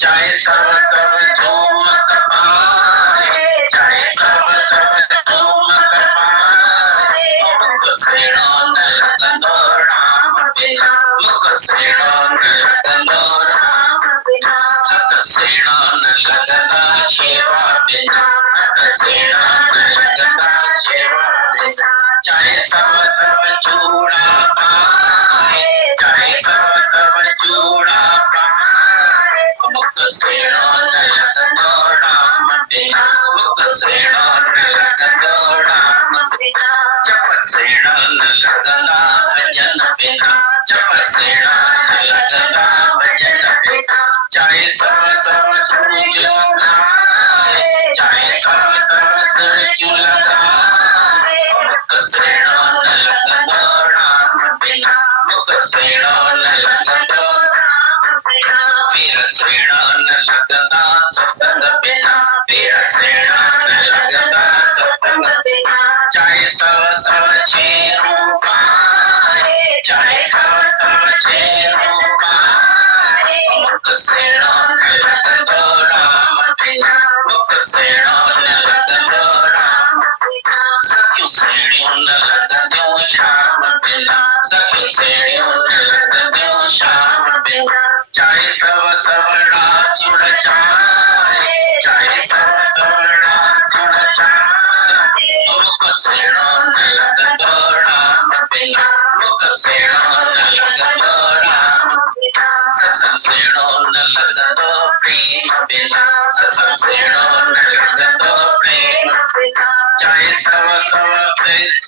चाहे सब सब झूमत पाए, चाहे सब सब झूमत पाए, मुख सेणो न लगंदो राम बिना, मुख सेणो न लगंदो राम बिना, हथ सेणो न लगंदा शेवा बिना, हथ सेणो न लगंदा शेवा बिना, चाहे सब सब चूड़ा पाए, चाहे सब सब चूड़ा पाए, मुख सेणो न लगंदो राम बिना, मुख सेणो न लगंदो राम बिना, जप सेणो न लगंदा भजन बिना, जप सेणो न लगंदा भजन बिना, चाहे सब सब सुर क्यों गाए, चाहे सब सब सुर क्यों लगाए, मुख सेणो न लगंदो राम बिना, मुख सेणो न लगंदो राम बिना, पीर सेणो न लगंदा सत्संग बिना, पीर सेणो न लगंदा सत्संग बिना, चाहे सब सब छेड़ू पाए, चाहे सब सब छेड़ू पाए, मुख सेणो न लगंदो राम बिना, मुख सेणो न लगंदो राम बिना, सखियूं सेणियूं न लगंदियूं शाम बिना, सखियूं सेणियूं न लगंदियूं शाम बिना, चाहे सब सवड़ा सुर चाहे, चाहे सब सवड़ा सुर चाहे, मुख सेणो न लगंदो राम बिना, मुख सेणो न लगंदो राम बिना, सत्संग सेणो न लगंदो प्रेम बिना, सत्संग सेणो न लगंदो प्रेम बिना, चाहे सब सब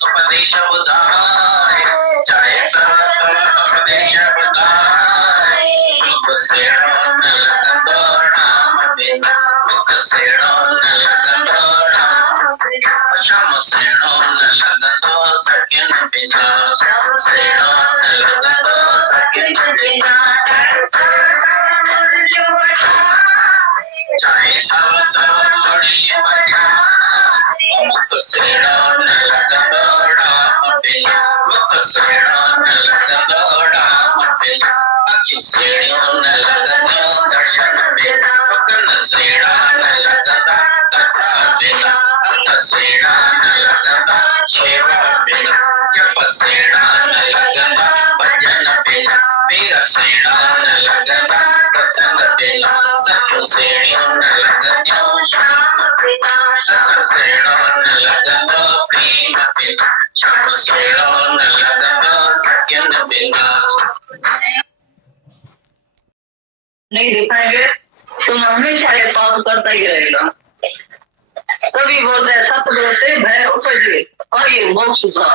उपदेश ॿुधाए, चाहे सब सब उपदेश ॿुधाए, मुख सेणो न लगंदो राम बिना, मुख सेणो न लगंदो राम बिना, श्याम सेणो न लगंदो सखियन बिना, श्याम सेणो न लगंदो सखियन बिना, चाहे सब सब मुड़ियो वजाए, मुख सेणो न लगंदो राम बिना, मुख सेणो न लगंदो राम बिना, अखियूं सेणियूं न लगंदियूं दर्शन बिना, कन सेणा न लगंदा कथा बिना, हथ सेणा न लगंदा शेवा बिना, जप सेणा न लगंदा भजन बिना, पीर सेणा न लगंदा सत्संग बिना, सखियूं सेणियूं न लगंदियूं शाम बिना, सत्संग सेणो न लगंदो प्रेम बिना, श्याम सेणो न लगंदो सखियन बिना। नहीं दिखाएंगे तो हमेशा ये पाप करता ही रहेगा। कभी बोलते हैं सतगुरु से भय उपजे और ये मोक्ष था।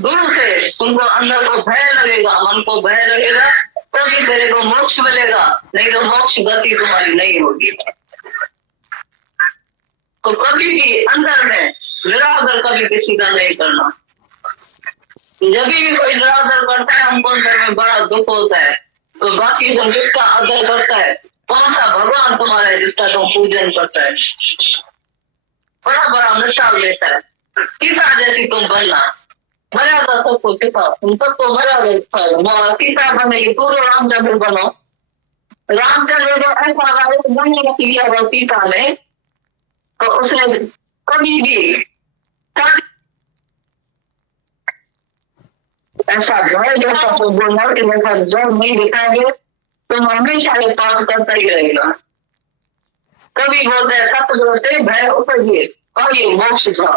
गुरु से तुमको अंदर को भय लगेगा, मन को भय लगेगा, तो भी तेरे को मोक्ष मिलेगा, नहीं तो मोक्ष गति तुम्हारी नहीं होगी। तो कभी भी अंदर में निरादर कभी किसी का नहीं करना। जब भी कोई निरादर करता है हमको अंदर में बड़ा दुख होता है। तो बाकी जो जिसका आदर करता है, कौन सा भगवान तुम्हारा है जिसका तुम पूजन करता है, बड़ा बड़ा मिसाल देता है। सीता जैसी तुम बनना, मर्यादा सबको सिखा, तुम सबको मर्यादा सीता बनेगी, पूरे रामचंद्र बनो। रामचंद्र जो ऐसा बनने किया वो सीता ने, तो उसने कभी भी ऐसा भय जैसा तो बोलना कि वैसा जब नहीं दिखाएंगे तो हमेशा ये पाप करता ही रहेगा। कभी बोलते हैं सतगुरु से भय उपजे और ये मोक्ष था।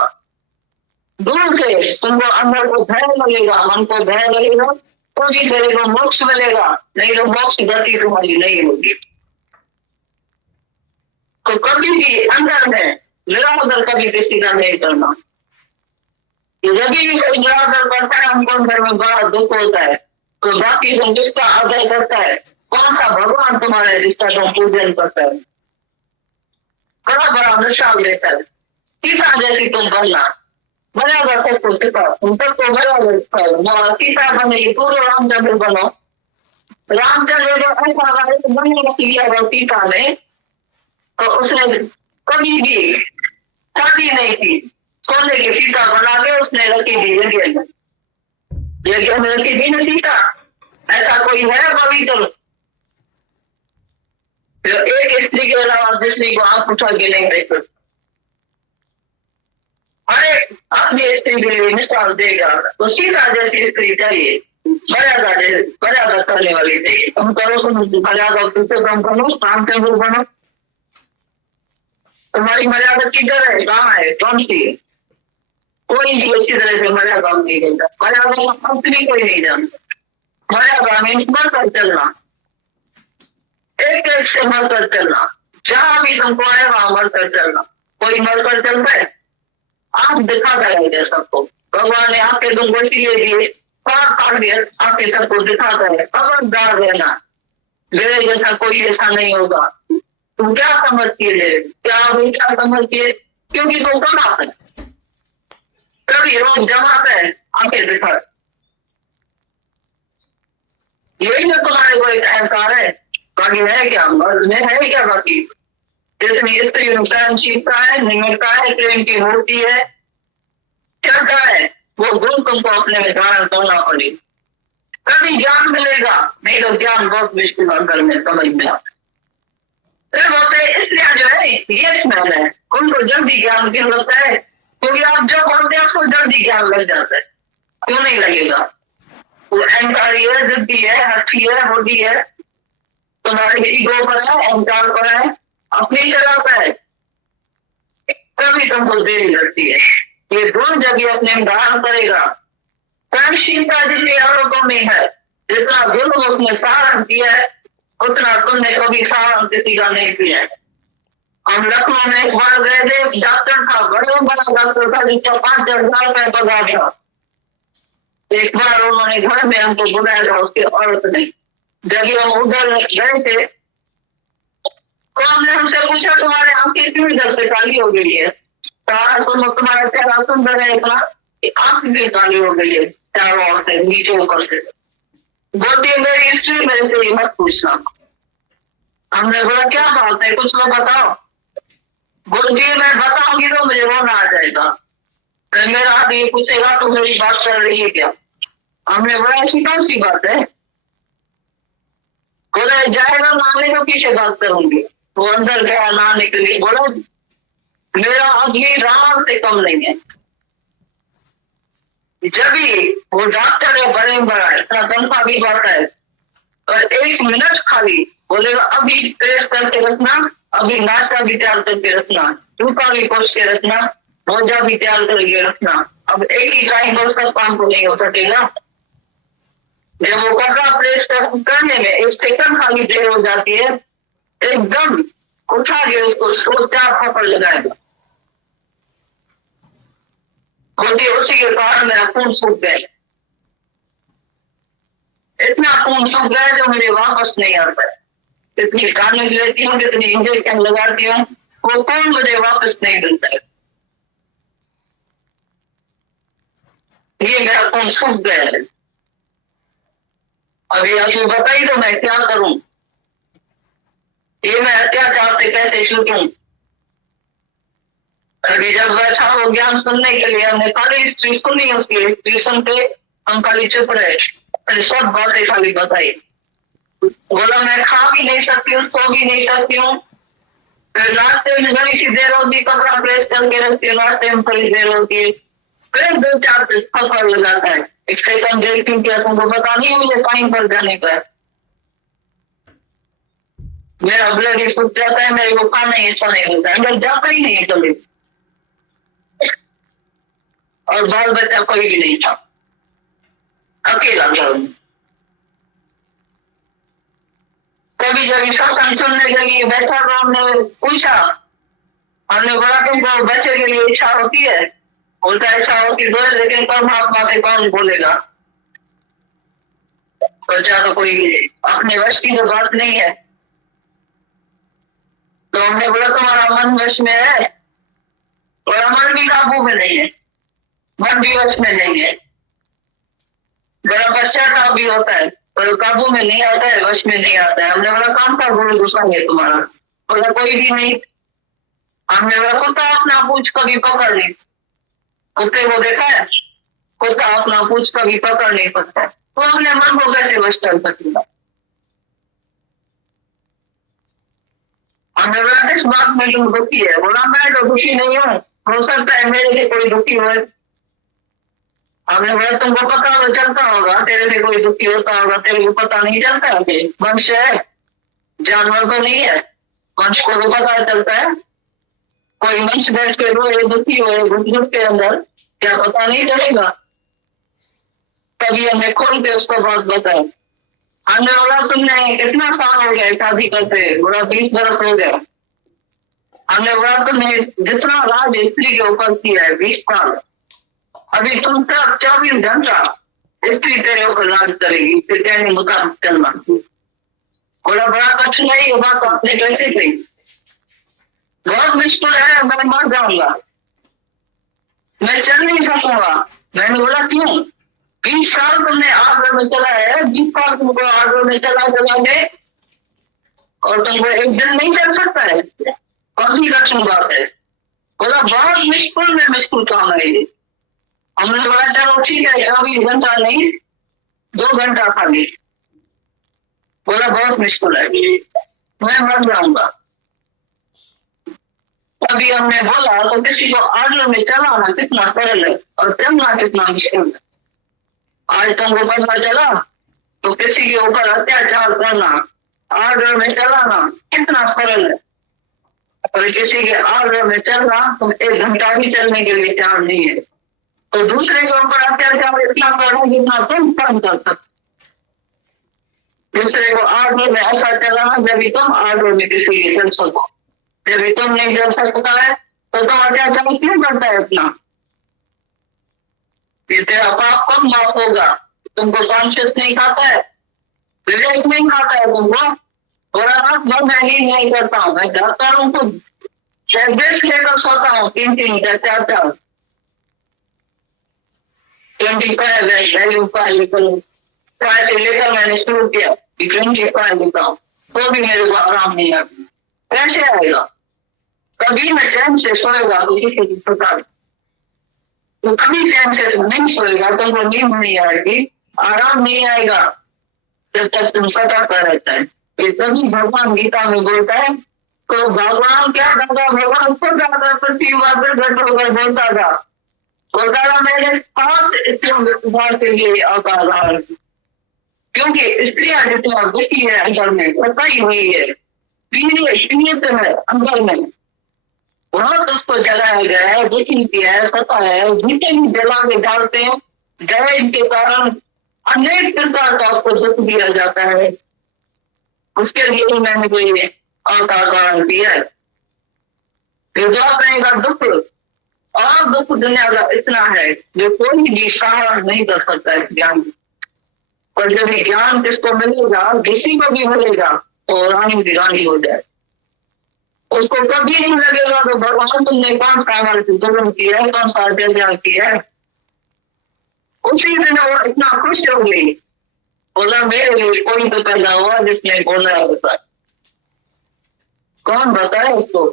दूर से तुमको अंदर को भय लगेगा, मन को भय लगेगा, तो भी तेरे को मोक्ष मिलेगा, नहीं तो मोक्ष गति तुम्हारी नहीं होगी। तो कभी भी अंदर में निरादर कभी किसी का नहीं करना। जब भी कोई निरादर करता है हमको अंदर में बड़ा दुख होता है। तो बाकी तुम जिसका आदर करता है, कौन सा भगवान तुम्हारा है जिसका तुम पूजन करता है, बड़ा बड़ा मिसाल देता है। सीता जैसी तुम बनना, मर्यादा सबको सिखा, तुम सबको मर्यादा सीता बनेगी, पूरे रामचंद्र बनो। रामचंद्र जो ऐसा बनने किया वो सीता ने, तो उसने कभी भी शादी नहीं की, सोने की सीता बना के उसने रखी दी यज्ञ में, यज्ञ में रखी दी ना सीता। ऐसा कोई है पवित्र? जो एक स्त्री के अलावा दूसरी को आंख उठा के नहीं देख सकते। अरे अपनी स्त्री के लिए मिसाल देगा तो सीता जैसी स्त्री चाहिए, मर्यादा करने वाली चाहिए। तुम करो तो मर्यादा किससे कम करो, काम से बनो। तुम्हारी मर्यादा किधर है, कहाँ है, कौन सी है? कोई भी अच्छी तरह से मर्यादा नहीं देता। मर्यादा कंपनी कोई नहीं जानता। मर्यादा मीन्स मरकर चलना, एक एक से मरकर चलना। जहां भी तुमको आए वहां मरकर चलना। कोई मरकर चलता है? आप दिखाता है सबको। भगवान ने आपके तुमको इसीलिए दिए, काट दिया, आपके सबको दिखाता है। खबरदार रहना, मेरे जैसा कोई ऐसा नहीं होगा। तुम क्या समझती है, क्या समझती है? क्योंकि तुम कमाता है, कभी रोज जमाता है, आंखें दिखा। यही तो तुम्हारे को एक अहंकार है, बाकी है क्या? मर्द में है क्या? बाकी जितनी स्त्री में सहनशीलता है, निम्रता है, प्रेम की मूर्ति है, चलता है, वो गुण तुमको अपने में धारण करना पड़ेगा, तभी ज्ञान मिलेगा। नहीं तो ज्ञान बहुत मुश्किल अंदर में समझ में आता। फिर बोलते इसलिए जो है यस मैन है, उनको जल्दी ज्ञान गिर होता है, क्योंकि आप जो बोलते हैं उसको जल्दी ज्ञान लग जाता है। क्यों नहीं लगेगा? वो अहंकारी है, जिद्दी है, हठी है, होगी है, तुम्हारे ईगो पर है, अहंकार पर है, अपनी चलाता है, तभी तुमको देरी लगती है। ये गुण जब ये अपने धारण करेगा, सहनशीलता जितनी औरों में है, जितना जुल्म उसने सहन किया है, उतना तुमने कभी सहन किसी का नहीं किया है। हम लखनऊ में एक बार गए थे, डॉक्टर था, बड़ा बड़ा डॉक्टर था, जिसका 5,000 रुपये पगार था। एक बार उन्होंने घर में हमको बुलाया था, उसकी औरत ने। जब हम उधर गए थे तो हमने उनसे पूछा तुम्हारे आंखें क्यों इधर से काली हो गई है? तुम्हारा चेहरा सुंदर है इतना, आंख भी काली हो गई है चारों ओर से, नीचे ऊपर से। बोलती है मेरी हिस्ट्री मेरे से ये मत पूछना। हमने बोला क्या बात है, कुछ लोग बताओ। बोलती है मैं बताऊंगी तो मुझे रोना आ जाएगा, मेरा आदमी पूछेगा तो मेरी बात कर रही है क्या? हमने बोला ऐसी कौन सी बात है? बोला जाएगा नहाने को पीछे बात करूंगी। वो अंदर गया नहाने के लिए, बोला मेरा आदमी राम से कम नहीं है। जब भी वो डॉक्टर है, बड़े बड़ा इतना तनख्वाह भी पाता है, और 1 मिनट खाली बोलेगा अभी प्रेस करके रखना, अभी नाश्ता भी तैयार करके रखना, जूता भी पोछ के रखना, मोजा भी तैयार करके रखना। अब एक ही टाइम पर उसका काम को नहीं हो सकेगा। जब वो कपड़ा प्रेस करने में 1 सेकंड खाली देर हो जाती है, एकदम उठा के उसको 4 थप्पड़ लगाएगा। क्योंकि उसी के कारण मेरा खून सूख गया, इतना खून सूख गया जो मुझे वापस नहीं आता है। इतनी टॉनिक लेती हूँ, कितनी इंजेक्शन लगाती हूँ, वो खून मुझे वापस नहीं मिलता है। ये मेरा खून सूख गया है। अभी आपको बताइए तो मैं क्या करूं? ये मैं अत्याचार से कैसे छूटूं? अभी जब बैठा हो ज्ञान सुनने के लिए, हमने खाली हिस्ट्री सुनी, उसकी हिस्ट्री सुनते हम खाली चुप रहे, सब बातें खाली बताई। बोला मैं खा भी नहीं सकती हूँ, सो भी नहीं सकती हूँ, फिर नाश्ते में बड़ी सी देर होती, कपड़ा प्रेस करके रखती हूँ, नाश्ते में थोड़ी देर होती है, फिर 2-4 थप्पड़ लगाता है। 1 सेकंड देर क्यों किया तुमको पता नहीं है, मुझे टाइम पर जाने का है। मेरा ब्लड ही सूख जाता है, मेरे को खाना ही अच्छा नहीं मिलता है, अंदर जाता ही नहीं है कभी। और बाल बच्चा कोई भी नहीं था, अकेला घर में। कभी जब सत्संग सुनने के लिए बैठा तो हमने पूछा, हमने बोला तुमको बच्चे के लिए इच्छा होती है? बोलता इच्छा होती तो है, लेकिन परमात्मा से कौन बोलेगा? बच्चा तो कोई अपने वश की तो बात नहीं है। तो हमने बोला तुम्हारा मन वश में है? और मन भी काबू में नहीं है, मन भी वश में नहीं है। बड़ा पश्चाताप भी होता है, पर काबू में नहीं आता है, वश में नहीं आता है। हमने बोला कौन सा गुरु गुस्सा है तुम्हारा? बोला कोई भी नहीं। हमने बोला कुत्ता अपना पूछ कभी पकड़ नहीं, कुत्ते को देखा है? कुत्ता अपना पूछ कभी पकड़ नहीं सकता, तो अपने मन को कैसे वश कर सकेगा? हमने बोला किस बात में तुम दुखी है? बोला मैं तो दुखी नहीं हूँ, हो सकता है मेरे से कोई दुखी हो। हमने बोला तुमको पता तो चलता होगा, तेरे से कोई दुखी होता होगा, तेरे को पता नहीं चलता है? मनुष्य है, जानवर तो नहीं है, मनुष्य को तो पता चलता है। कोई मनुष्य बैठ के रोए दुखी हो घुट के अंदर, क्या पता नहीं चलेगा? तभी हमने खोल के उसको बात बताई। हमने बोला तुमने कितना साल हो गया शादी करते? बोला 20 बरस हो गया। हमने बोला तुमने जितना राज स्त्री के ऊपर किया है 20 साल, अभी तुम तक 24 घंटा स्त्री तेरे ऊपर राज करेगी, फिर कहने मुताबिक चलना। बोला बड़ा कठिन है ये बात, आपने कैसे कही? बहुत मुश्किल है, मैं मर जाऊंगा, मैं चल नहीं सकूंगा। मैंने बोला क्यों? 20 साल तुमने आग में चला है, 20 साल तुमको आग में चला गए और तुमको एक दिन नहीं चल सकता है? काफी कठिन बात है। बोला बहुत मुश्किल में मुश्किल काम है ये। हमने बोला चलो ठीक है, 24 घंटा नहीं 2 घंटा खाली। बोला बहुत मुश्किल है, मैं मर जाऊंगा। तभी हमने बोला तो किसी को आग में चलाना कितना सरल है और चलना कितना मुश्किल है। आज तुमको पता चला तो किसी के ऊपर अत्याचार करना, आग में चलाना कितना सरल है, और किसी के आग में चलना तुम 1 घंटा भी चलने के लिए तैयार नहीं है। तो दूसरे के ऊपर अत्याचार इतना करना जितना तुम काम कर सकते, दूसरे को आग में ऐसा चलाना जब भी तुम आग में किसी लिए चल सको। जब भी तुम नहीं चल सकता है तो तुम अत्याचार क्यों करता है इतना? तेरा पाप कब माफ होगा? तुमको कॉन्शियस नहीं खाता है, विवेक नहीं खाता है तुमको। और मैं ही नहीं करता हूँ, मैं जाता हूँ तो टैबलेट्स लेकर सोता हूँ 3-3 4-4 25 से लेकर मैंने शुरू किया 25 लेता हूँ, तो भी मेरे को आराम नहीं आता। कैसे आएगा? कभी मैं चैन से सोएगा तो किसी को पता नहीं, तो कभी चैन से नहीं सोएगा तो वो नींद नहीं आएगी, आराम नहीं आएगा जब तक तुम सताता रहता है। ये तभी भगवान गीता में बोलता है, तो भगवान क्या करता? भगवान खुद आता पृथ्वी पर घट होकर बोलता था, बोलता था मैंने 5 स्त्रियों के सुधार के लिए अवतार धारण, क्योंकि स्त्रियां जितना दुखी है अंदर में पता ही हुई है, पीड़ित है अंदर में, बहुत उसको जलाया गया है, दुखी किया है, पता है, जितने भी जला के डालते हैं दहेज के कारण अनेक प्रकार का उसको दुख दिया जाता है। उसके लिए मैंने कोई अवतार धारण किया है। का दुख और दुख दुनिया का इतना है जो कोई भी सहारा नहीं कर सकता है ज्ञान। और जब ज्ञान किसको मिलेगा, किसी को भी मिलेगा तो रानी की रानी हो जाए। उसको कभी नहीं लगेगा तो भगवान तुमने कौन सा हमारे जुल्म किया है, कौन सा अत्याचार किया है। उसी दिन वो इतना खुश हो गई, बोला मेरे लिए कोई तो पैदा हुआ जिसने बोला होता। कौन बताए उसको?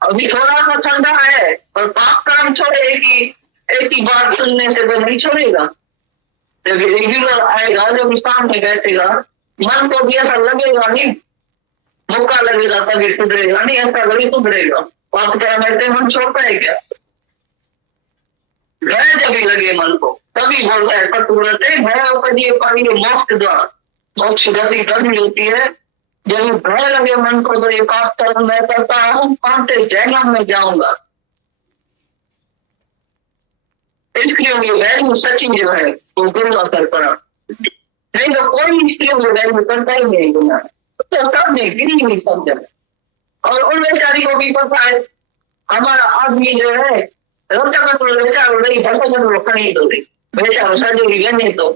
अभी थोड़ा सा ठंडा है और पाप कर्म छोड़े, एक ही बात सुनने से तो नहीं छोड़ेगा। जब रेगुलर आएगा, जब सामने बैठेगा, मन को भी ऐसा लगेगा नहीं, मौका लगेगा तभी सुधरेगा, नहीं ऐसा कभी सुधरेगा। पाप कर्म ऐसे मन छोड़ता है क्या? भय जब भी लगे मन को तभी बोलता है सतुरते भय उपजिए पानी मोक्ष द्वार। मोक्ष गति तभी होती है जब भय लगे मन को, तो ये पाप कर्म मैं करता हूँ, कांटे जहन्नम में जाऊंगा। स्त्रियों की वैल्यू सच्ची जो है वो गुरु असर करा, नहीं तो कोई स्त्रियों की वैल्यू करता ही नहीं गुना, तो सब ने गिरी हुई समझ। और उन बेचारी को भी पता है हमारा आदमी जो है रोटा तो बेचारा रही भटक खरीद होगी, बेचारा सजोगी गने तो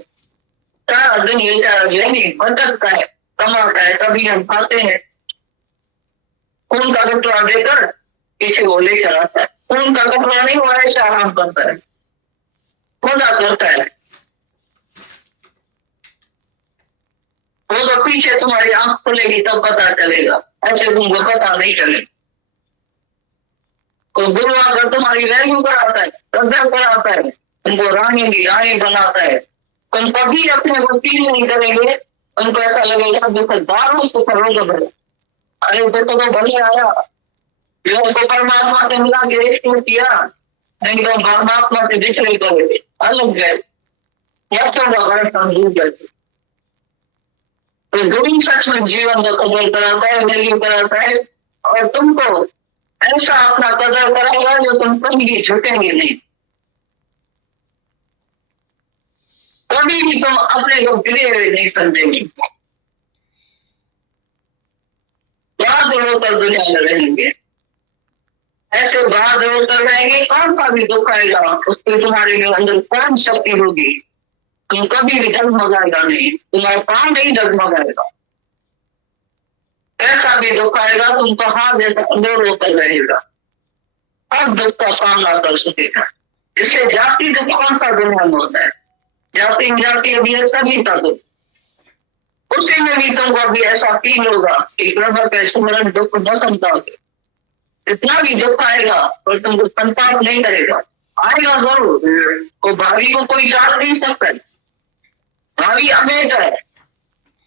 सारा दिन बेचारा जो है भटकता है, कमाता है, तभी हम खाते हैं। खून का कटोरा देकर पीछे वो लेकर आता है, खून का कटोरा नहीं वो ऐसा आराम करता है, खुदा करता है। वो तो पीछे तुम्हारी आंख खुलेगी तब पता चलेगा, ऐसे तुमको पता नहीं चलेगा। तो गुरु आकर तुम्हारी वैल्यू कराता है, कदर कराता है, तुमको रानी की रानी बनाता है। तुम कभी अपने को फील नहीं करेंगे उनको ऐसा लगेगा देखो दारू से करोगे भले, अरे देखो तो भले आया, जो तो परमात्मा से मिला के एक किया, नहीं तो परमात्मा से बिछड़े करोगे, अलग गए, यात्रा का घर समझ जाते। तो गुरु सच में जीवन का कदर कराता है, वैल्यू कराता है, और तुमको ऐसा अपना कदर कराएगा जो तुम कभी भी झुकेंगे नहीं। कभी भी तुम अपने को गिरे हुए नहीं समझेंगे, बहादुर होकर दुनिया में रहेंगे, ऐसे बहादुर होकर रहेंगे। कौन सा भी दुख आएगा उसके तुम्हारे अंदर कौन शक्ति होगी, तुम कभी भी डगमगाएगा नहीं, तुम्हारा पाँव नहीं डगमगाएगा। ऐसा भी दुख आएगा तुम पहाड़ जैसा अंदर होकर रहेगा, हर दुख का सामना कर सकेगा। इससे जाति दुख कौन सा दुनिया में होता है, जाति जाति अभी ऐसा भी था दुख, उसी में भी तुमको अभी ऐसा फील होगा कि प्रभु का स्मरण दुख न संताप, इतना भी दुख आएगा पर तुमको संताप नहीं करेगा, आएगा जरूर। तो भावी को कोई टाल नहीं सकता, भावी अमेट है,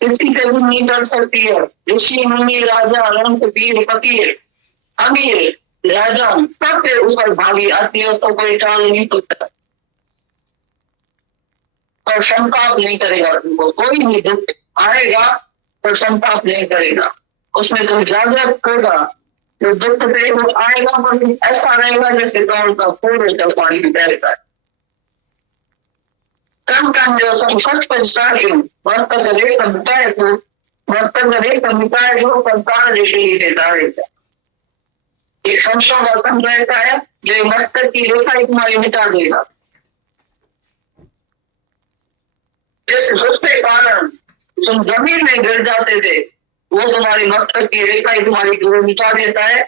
किसी से भी नहीं कर सकती है। ऋषि मुनि राजा अनंत वीर फकीर अमीर राजा सबके ऊपर भावी आती है, तो कोई टाल नहीं सकता और संताप नहीं करेगा। तुमको कोई भी दुख आएगा तो संताप नहीं करेगा, उसमें तुम जागृत होगा। जो दुख पे वो आएगा पर ऐसा रहेगा जैसे गांव का फूल होकर पानी में बहता है। कम कम जो सब सच पछताए वर्त करे मिटाए तो वर्त करे मिटाए जो संतान लेके ही देता रहेगा। एक संतों का संग रहता है जो मस्तक की रेखा तुम्हारी मिटा देगा। जिस दुख के कारण तुम जमीन में गिर जाते थे वो तुम्हारी मस्तक की रेखा ही तुम्हारी गुरु मिटा देता है।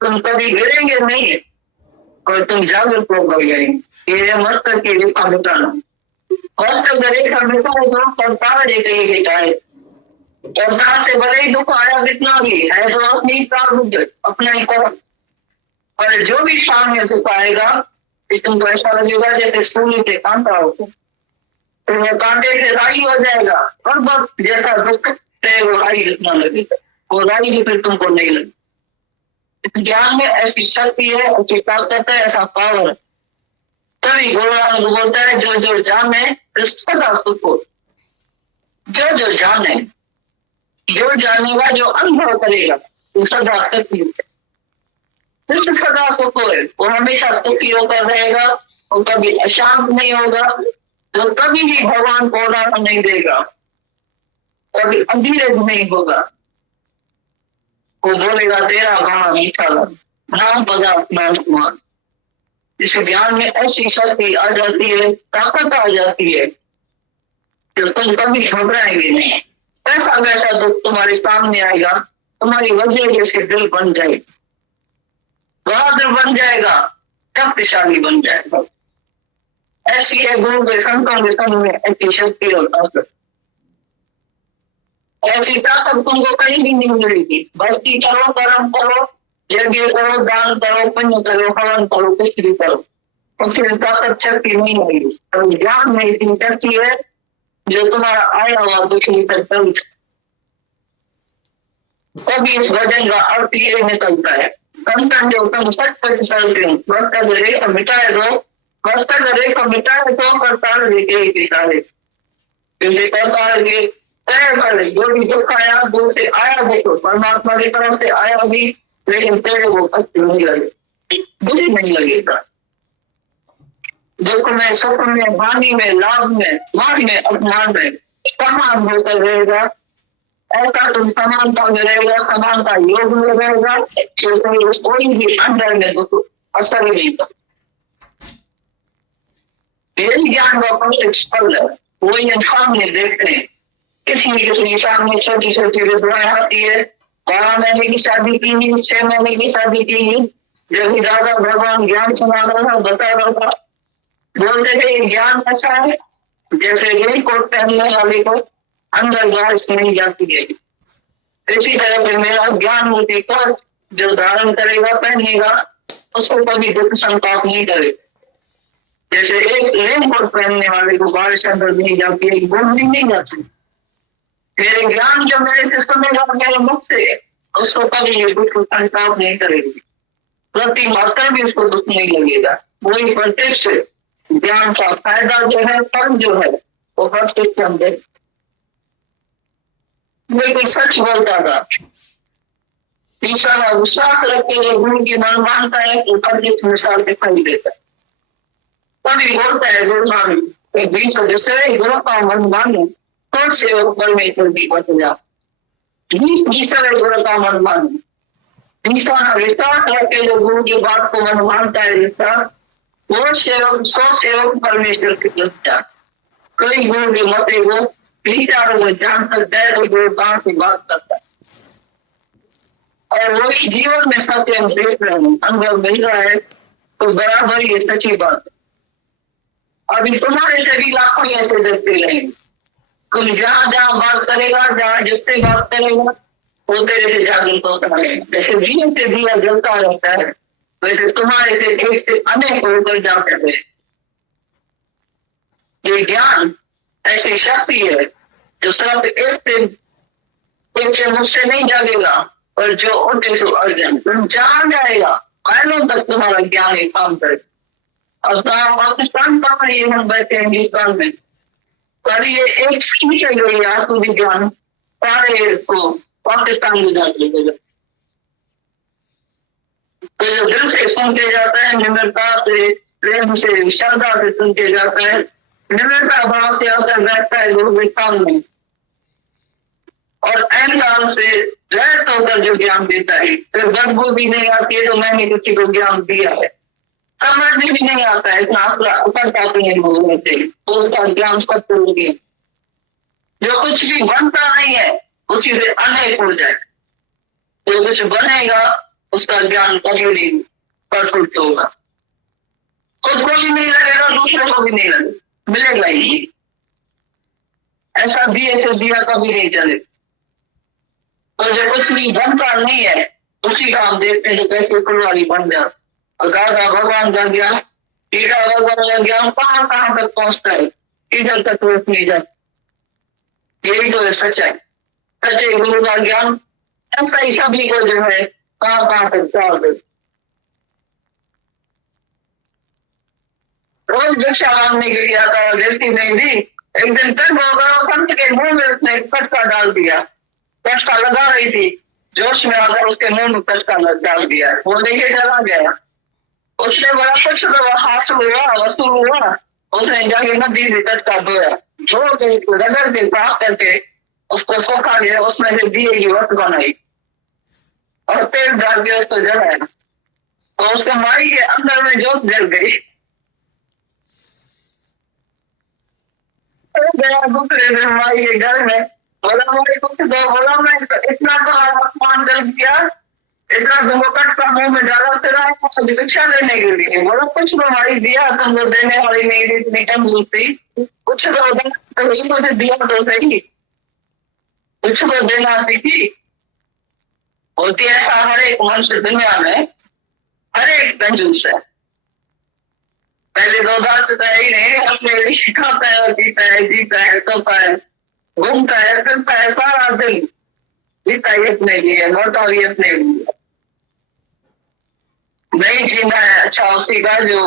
तुम कभी गिरेंगे नहीं और तुम जागरूक होकर गिरेंगे। ये मस्तक की रेखा मिटाना, मस्तक रेखा मिटाए तो संतान लेके ही मिटाए। संतान से भले ही दुख आया कितना भी है तो अपनी अपना ही करो, और जो भी सामने दुख आएगा तुमको ऐसा लगेगा जैसे सूर्य पे कांटा हो, तो वो कांटे से राई हो जाएगा और बस जैसा दुख से वो राई जितना लगेगा, वो राई भी फिर तुमको नहीं लगे। ज्ञान में ऐसी शक्ति है, ऐसी ताकत है, ऐसा पावर। तभी गुरु बोलता है जो जो जाने सदा सुख हो, जो जाने, जो जानेगा, जो अनुभव करेगा वो सदा सुखी है। सदा सुख हो, वो हमेशा सुखी होकर रहेगा, वो कभी अशांत नहीं होगा, वो कभी भी भगवान को राह नहीं देगा, कभी अंधेरे नहीं होगा। वो बोलेगा तेरा गाना मीठा लग नाम पदार्थ नाम कुमार। इस ज्ञान में ऐसी शक्ति आ जाती है, ताकत आ जाती है कि तुम कभी घबराएंगे नहीं। ऐसा वैसा दुख तुम्हारे सामने आएगा, तुम्हारी वजह जैसे दिल बन जाएगा, बहादुर बन जाएगा, शक्तिशाली बन जाएगा। ऐसी है गुरु के संतों के संग में ऐसी शक्ति और ताकत, ऐसी ताकत तुमको कहीं भी नहीं मिलेगी। भक्ति करो, कर्म करो, यज्ञ करो, दान करो, पुण्य करो, हवन करो, कुछ भी करो, उसकी ताकत शक्ति नहीं मिलेगी। तो ज्ञान में इतनी शक्ति है जो तुम्हारा आया हुआ दुख निकल तभी इस भजन का अर्थ ये निकलता है। संतन जो तुम सच पच चलते वक्त रेखा मिटाए दो, वक्त रेखा मिटाए तो करतार लेके ही बिताए, क्योंकि करतार के तय कर जो भी दुख आया दूर से आया, देखो परमात्मा की तरफ से आया भी, लेकिन तेरे वो अच्छी नहीं लगे, बुरी नहीं लगेगा। दुख में, सुख में, हानि में, लाभ में, मान में, अपमान में समान होकर रहेगा। ऐसा तुम समानता में रहेगा, समानता योग में रहेगा, कोई भी अंदर में दुख असर नहीं कर। यही ज्ञान का प्रत्यक्ष फल है, वही हम सामने देखते हैं। किसी सामने छोटी छोटी विधवाएं आती है, 12 महीने की शादी की, 6 महीने की शादी की, जब भी दादा भगवान ज्ञान सुना रहा था, बता रहा था, बोलते थे ये ज्ञान ऐसा है जैसे रेन कोट पहनने वाले को अंदर बारिश नहीं जाती है। इसी तरह से मेरा ज्ञान मूर्ति का जो धारण करेगा, पहनेगा, उसको कभी दुख संताप नहीं करेगा। जैसे एक रेन कोट पहनने वाले को बारिश अंदर नहीं जाती है, बूंद नहीं जाती, मेरे ज्ञान जो मेरे से सुनेगा मेरे मुख से, उसको कभी ये दुख संताप नहीं करेगी, प्रति मात्रा भी उसको दुख नहीं लगेगा। वही प्रत्यक्ष ज्ञान का फायदा जो है, फल जो है, वो प्रत्यक्ष हम देख। बिल्कुल सच बोलता था, ईश्वर विश्वास रखते हुए गुरु की मन मानता है तो प्रत्यक्ष मिसाल दिखाई देता है। तभी बोलता है गुरु मान दूसरे गुरु का मन मानो तो सेवक परमेश्वर की बच जाओ। गुरु का मन मानो, विश्वास रखते हुए गुरु की बात को मन मानता है, वो सेवक 100 सेवक परमेश्वर की बच जाए। कोई गुरु के मते वो विचारों को जान सकता है तो गुरु कहाँ से बात करता है, और वही जीवन में सत्य हम देख रहे हैं, अनुभव मिल रहा है, तो बराबर ये सच्ची बात है। अभी तुम्हारे से भी लाखों ऐसे देखते रहेंगे, तुम जहां जहां बात करेगा, जहां जिससे बात करेगा, वो तेरे से जागरूक होता है। जैसे दिए से दिया जलता रहता है, वैसे तुम्हारे से एक से अनेक होकर जाते हैं। ये ज्ञान ऐसी शक्ति है जो सिर्फ एक से मुझसे नहीं जागेगा, और जो उनके से अर्जन तुम जहां जाएगा पहलों तक तुम्हारा ज्ञान ही काम करे। अब पाकिस्तान कहाँ ये हम बैठे हिंदुस्तान में, पर ये एक सीख है जो आसुदी ज्ञान सारे को पाकिस्तान में जाते देगा। तो जो दिल से सुन के जाता है, निम्रता से, प्रेम से, श्रद्धा से सुन के जाता है, निम्रता भाव से आकर बैठता है गुरु के सामने, और अहंकार से रहित होकर जो ज्ञान देता है, फिर बदबू भी नहीं आती है तो मैंने किसी को ज्ञान दिया है, समझ में भी नहीं आता है, इतना उतर पाते हैं लोग रहते, तो उसका ज्ञान सब टूट गया। जो कुछ भी बनता नहीं है उसी से अनेक हो जाए, जो कुछ बनेगा उसका ज्ञान कभी नहीं प्रफुल्लित होगा, खुद को भी नहीं लगेगा, दूसरे को भी नहीं लगेगा, मिलेगा ही। ऐसा भी ऐसे दिया कभी नहीं चलेगा। तो जो कुछ भी बनता नहीं है उसी का हम देखते हैं, कैसे कुलवारी बन जाए, और गाधा भगवान का ज्ञान, टीका भगवान का ज्ञान कहाँ कहाँ तक पहुंचता है, इधर तक रोक नहीं जाता। यही तो है सच्चाई, सच्चे गुरु का ज्ञान ऐसा ही सभी को जो है कहाँ कहाँ तक डाल दे। रोज भिक्षा मांगने के लिए आता है, देती नहीं दी, एक दिन फिर संत के मुंह में उसने कटका डाल दिया, कटका लगा रही थी, जोश में आकर उसके मुंह में कटका डाल दिया, वो लेके चला गया। उसने बड़ा कुछ तो हाथ हुआ, वसूल हुआ, उसने जाके नदी से कटका धोया, धो के रगड़ के साफ करके उसको सूखा गया, उसमें से दिए की वट बनाई और तेल डाल के उसको जलाया, तो उसके माई के अंदर में जोत जल गई। गया दूसरे दिन माई के घर में, बोला मुझे कुछ दो, बोला मैं इतना तो आसमान जल गया, इतना तुमको कटका मुंह में डाला तेरा भिक्षा लेने के लिए, बोला कुछ तो माई दिया, तुमको देने वाली नहीं थी, इतनी कम थी, कुछ तो मुझे दिया तो सही, कुछ तो देना सीखी। होती ऐसा हर एक मनुष्य दुनिया में, हर एक कंजूस है। पहले 2 दांत तो है ही नहीं, अपने लिए खाता है, पीता है, जीता है, सोता है, घूमता है, फिरता है, सारा दिन जीता ही अपने लिए, मरता भी अपने लिए। नहीं जीना है अच्छा उसी का जो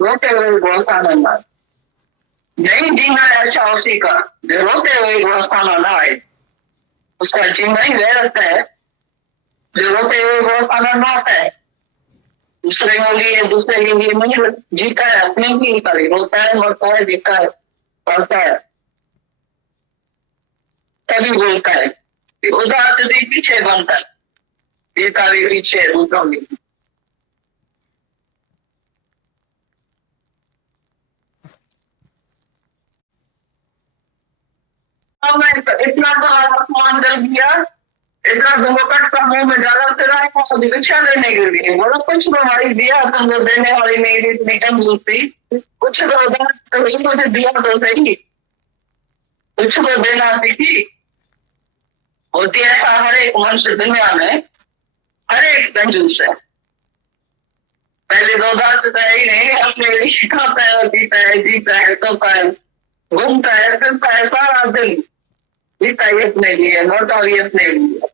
रोते हुए बहुत आनंद आए, नहीं जीना है अच्छा उसी का जो रोते हुए बहुत आनंद आए, उसका जीना ही वह रहता है जो रोते हुए बहुत आनंद आता है। दूसरे के लिए, दूसरे के लिए नहीं जीता है, अपने लिए खाली रोता है, मरता है, जीता है, पढ़ता है, तभी बोलता है। उदाहरण भी पीछे बनता है, जीता भी पीछे, दूसरों भी। इतना तो आसमान जल गया, इतना तुमको कटका मुंह में डाला तेरा भिक्षा लेने के लिए, बोला कुछ तो हमारी दिया, तुमको देने वाली नहीं थी, इतनी कम थी, कुछ तो मुझे दिया तो सही, कुछ तो देना सीखी। होती ऐसा हर एक मनुष्य दुनिया में, हर एक कंजूस है। पहले 2 दांत तो है ही नहीं, अपने लिए खाता है, पीता है, जीता है, सोता है, घूमता है, फिरता है, सारा दिन जीता ही अपने लिए, मरता भी अपने लिए।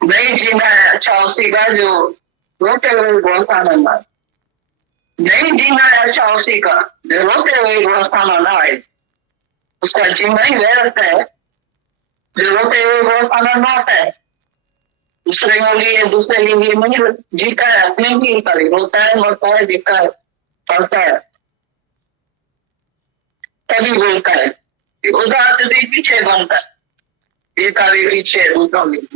नहीं जीना है अच्छा उसी का जो रोते हुए बहुत आनंद आए। नहीं जीना है अच्छा उसी का जो रोते हुए बहुत आनंद आए। उसका जीना ही वह रहता है जो रोते हुए बहुत आनंद आता है। दूसरे के लिए दूसरे के लिए नहीं जीता है, अपने लिए खाली रोता है, मरता है, जीता है, पढ़ता है, तभी बोलता है। उदार भी पीछे बनता है, जीता भी पीछे, दूसरों भी।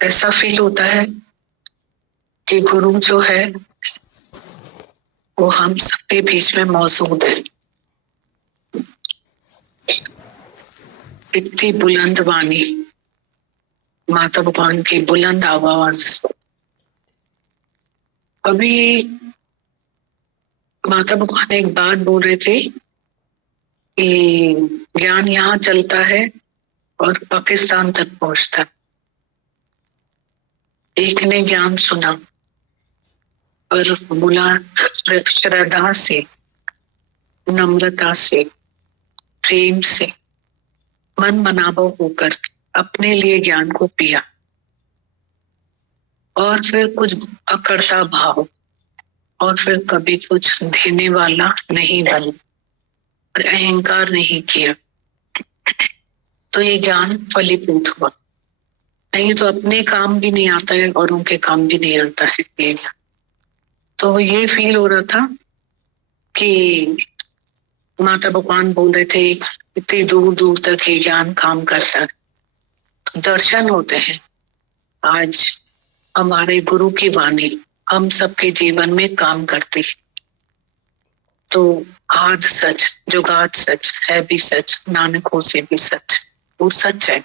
ऐसा फील होता है कि गुरु जो है वो हम सबके बीच में मौजूद है। इतनी बुलंद वाणी, माता भगवान की बुलंद आवाज। अभी माता भगवान एक बात बोल रहे थे कि ज्ञान यहाँ चलता है और पाकिस्तान तक पहुंचता है। एक ने ज्ञान सुना और बोला श्रद्धा से, नम्रता से, प्रेम से, मन मनाबो होकर अपने लिए ज्ञान को पिया और फिर कुछ अकर्ता भाव और फिर कभी कुछ देने वाला नहीं बना और अहंकार नहीं किया, तो ये ज्ञान फलीभूत हुआ। नहीं तो अपने काम भी नहीं आता है और उनके काम भी नहीं आता है ये ज्ञान। तो ये फील हो रहा था कि माता भगवान बोल रहे थे इतनी दूर दूर तक ये ज्ञान काम करता है, तो दर्शन होते हैं। आज हमारे गुरु की वाणी हम सबके जीवन में काम करती है। तो आज सच, जुगात सच, है भी सच, नानकों से भी सच, वो सच है।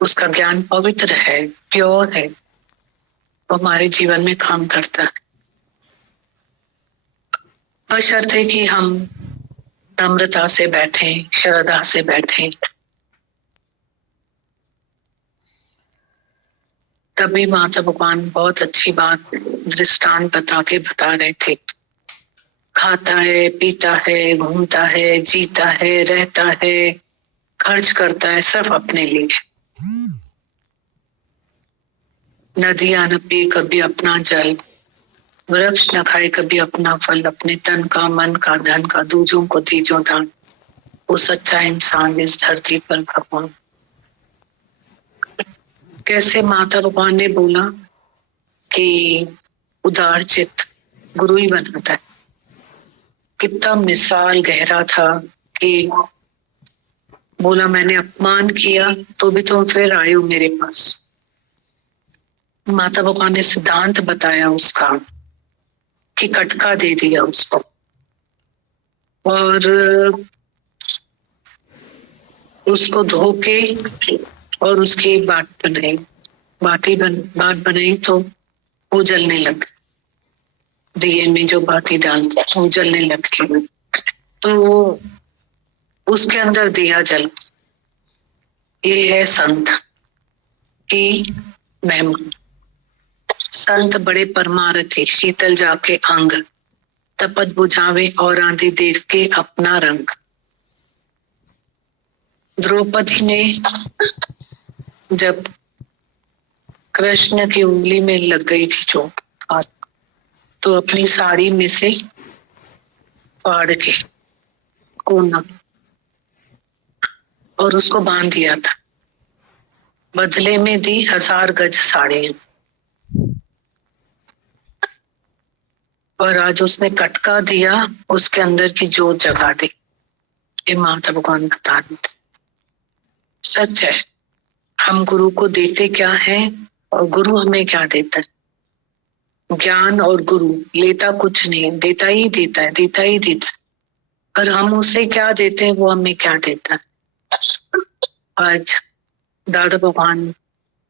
उसका ज्ञान पवित्र है, प्योर है, वो हमारे जीवन में काम करता है। बशर्ते कि हम नम्रता से बैठे, श्रद्धा से बैठे, तभी माता भगवान बहुत अच्छी बात दृष्टांत बता के बता रहे थे। खाता है, पीता है, घूमता है, जीता है, रहता है, खर्च करता है, सब अपने लिए। नदियां न पी कभी अपना जल, वृक्ष न खाए कभी अपना फल, अपने तन का, मन का, धन का दूजों को दीजो दान, वो सच्चा इंसान इस धरती पर भगवान। कैसे माता भगवान ने बोला कि उदार चित्त गुरु ही बनाता है। कितना मिसाल गहरा था कि बोला मैंने अपमान किया तो भी तुम फिर आए हो मेरे पास। माता भगवान ने सिद्धांत बताया उसका कि कटका दे दिया उसको और उसको धो के और उसकी बात बनाई, बात बनाई तो वो जलने लग, दिए में जो बाती डालते वो जलने लग गई। तो उसके अंदर दिया जल। ये है संत की महिमा। संत बड़े परमारथी, शीतल जाके अंग, तपत बुझावे और आंधी देव के अपना रंग। द्रौपदी ने जब कृष्ण की उंगली में लग गई थी चोट हाथ, तो अपनी साड़ी में से फाड़ के कोना और उसको बांध दिया था। बदले में दी 1000 गज साड़ी और आज उसने कटका दिया, उसके अंदर की जोत जगा दी। ये माता भगवान बता देते। सच है, हम गुरु को देते क्या है और गुरु हमें क्या देता है। ज्ञान और गुरु लेता कुछ नहीं, देता ही देता है, देता ही देता है। और हम उसे क्या देते हैं, वो हमें क्या देता है। आज दादा भगवान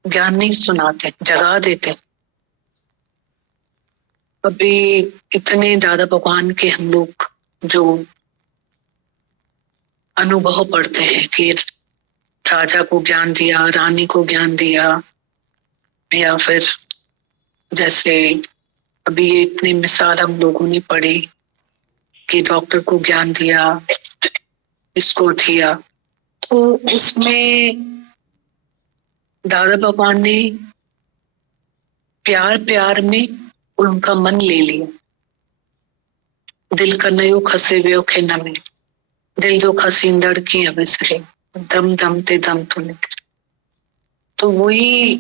ज्ञान नहीं सुनाते, जगा देते। अभी इतने दादा भगवान के हम लोग जो अनुभव पढ़ते हैं कि राजा को ज्ञान दिया, रानी को ज्ञान दिया, या फिर जैसे अभी ये इतनी मिसाल हम लोगों ने पढ़ी कि डॉक्टर को ज्ञान दिया, इसको दिया, तो इसमें दादा भगवान ने प्यार प्यार में उनका मन ले लिया। दिल कन्नयो खसे व्यो खिन में, दिल जो खसींदड़ की अविसरे, दम दम ते दम तो निकले। तो वही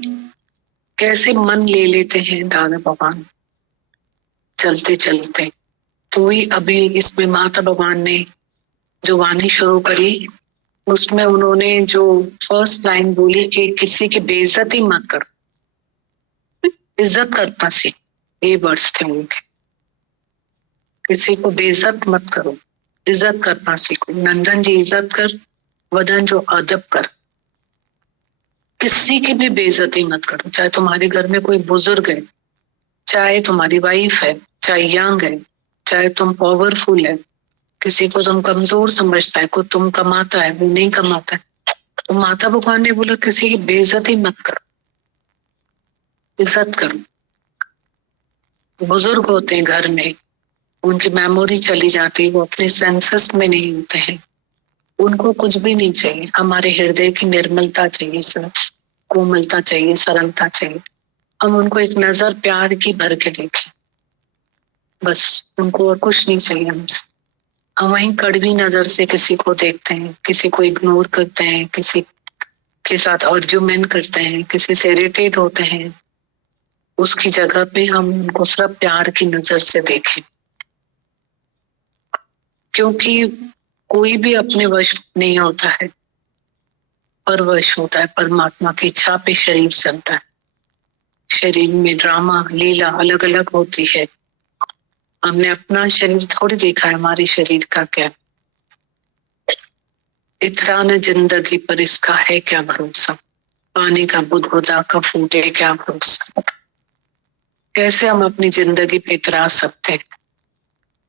कैसे मन ले लेते हैं दादा भगवान चलते चलते। तो वही अभी इसमें माता भगवान ने जो वाणी शुरू करी, उसमें उन्होंने जो फर्स्ट लाइन बोली कि किसी की बेइज्जती मत करो, इज्जत करना सीख। ये वर्ड्स थे उनके, किसी को बेइज्जत मत करो, इज्जत करना सीखो। नंदन जी इज्जत कर, वदन जो अदब कर। किसी की भी बेइज्जती मत करो, चाहे तुम्हारे घर में कोई बुजुर्ग है, चाहे तुम्हारी वाइफ है, चाहे यंग है, चाहे तुम पावरफुल है, किसी को तुम कमजोर समझता है, कोई तुम कमाता है, वो नहीं कमाता है, तो माता भगवान ने बोला किसी की बेइज्जती मत करो, इज्जत करो। बुजुर्ग होते हैं घर में, उनकी मेमोरी चली जाती है, वो अपने सेंसेस में नहीं होते हैं, उनको कुछ भी नहीं चाहिए। हमारे हृदय की निर्मलता चाहिए, सर कोमलता चाहिए, सरलता चाहिए। हम उनको एक नजर प्यार की भर के देखें, बस उनको और कुछ नहीं चाहिए हमसे। हम वहीं कड़वी नजर से किसी को देखते हैं, किसी को इग्नोर करते हैं, किसी के साथ आर्ग्यूमेंट करते हैं, किसी से इरिटेट होते हैं, उसकी जगह पे हम उनको सिर्फ प्यार की नजर से देखें। क्योंकि कोई भी अपने वश नहीं होता है, पर वश होता है परमात्मा की इच्छा पे शरीर चलता है। शरीर में ड्रामा लीला अलग अलग होती है। हमने अपना शरीर थोड़ी देखा है, हमारे शरीर का क्या। इतना न जिंदगी पर इसका है क्या भरोसा, पानी का बुदबुदा का फूटे क्या भरोसा। कैसे हम अपनी जिंदगी पे इतरा सकते हैं?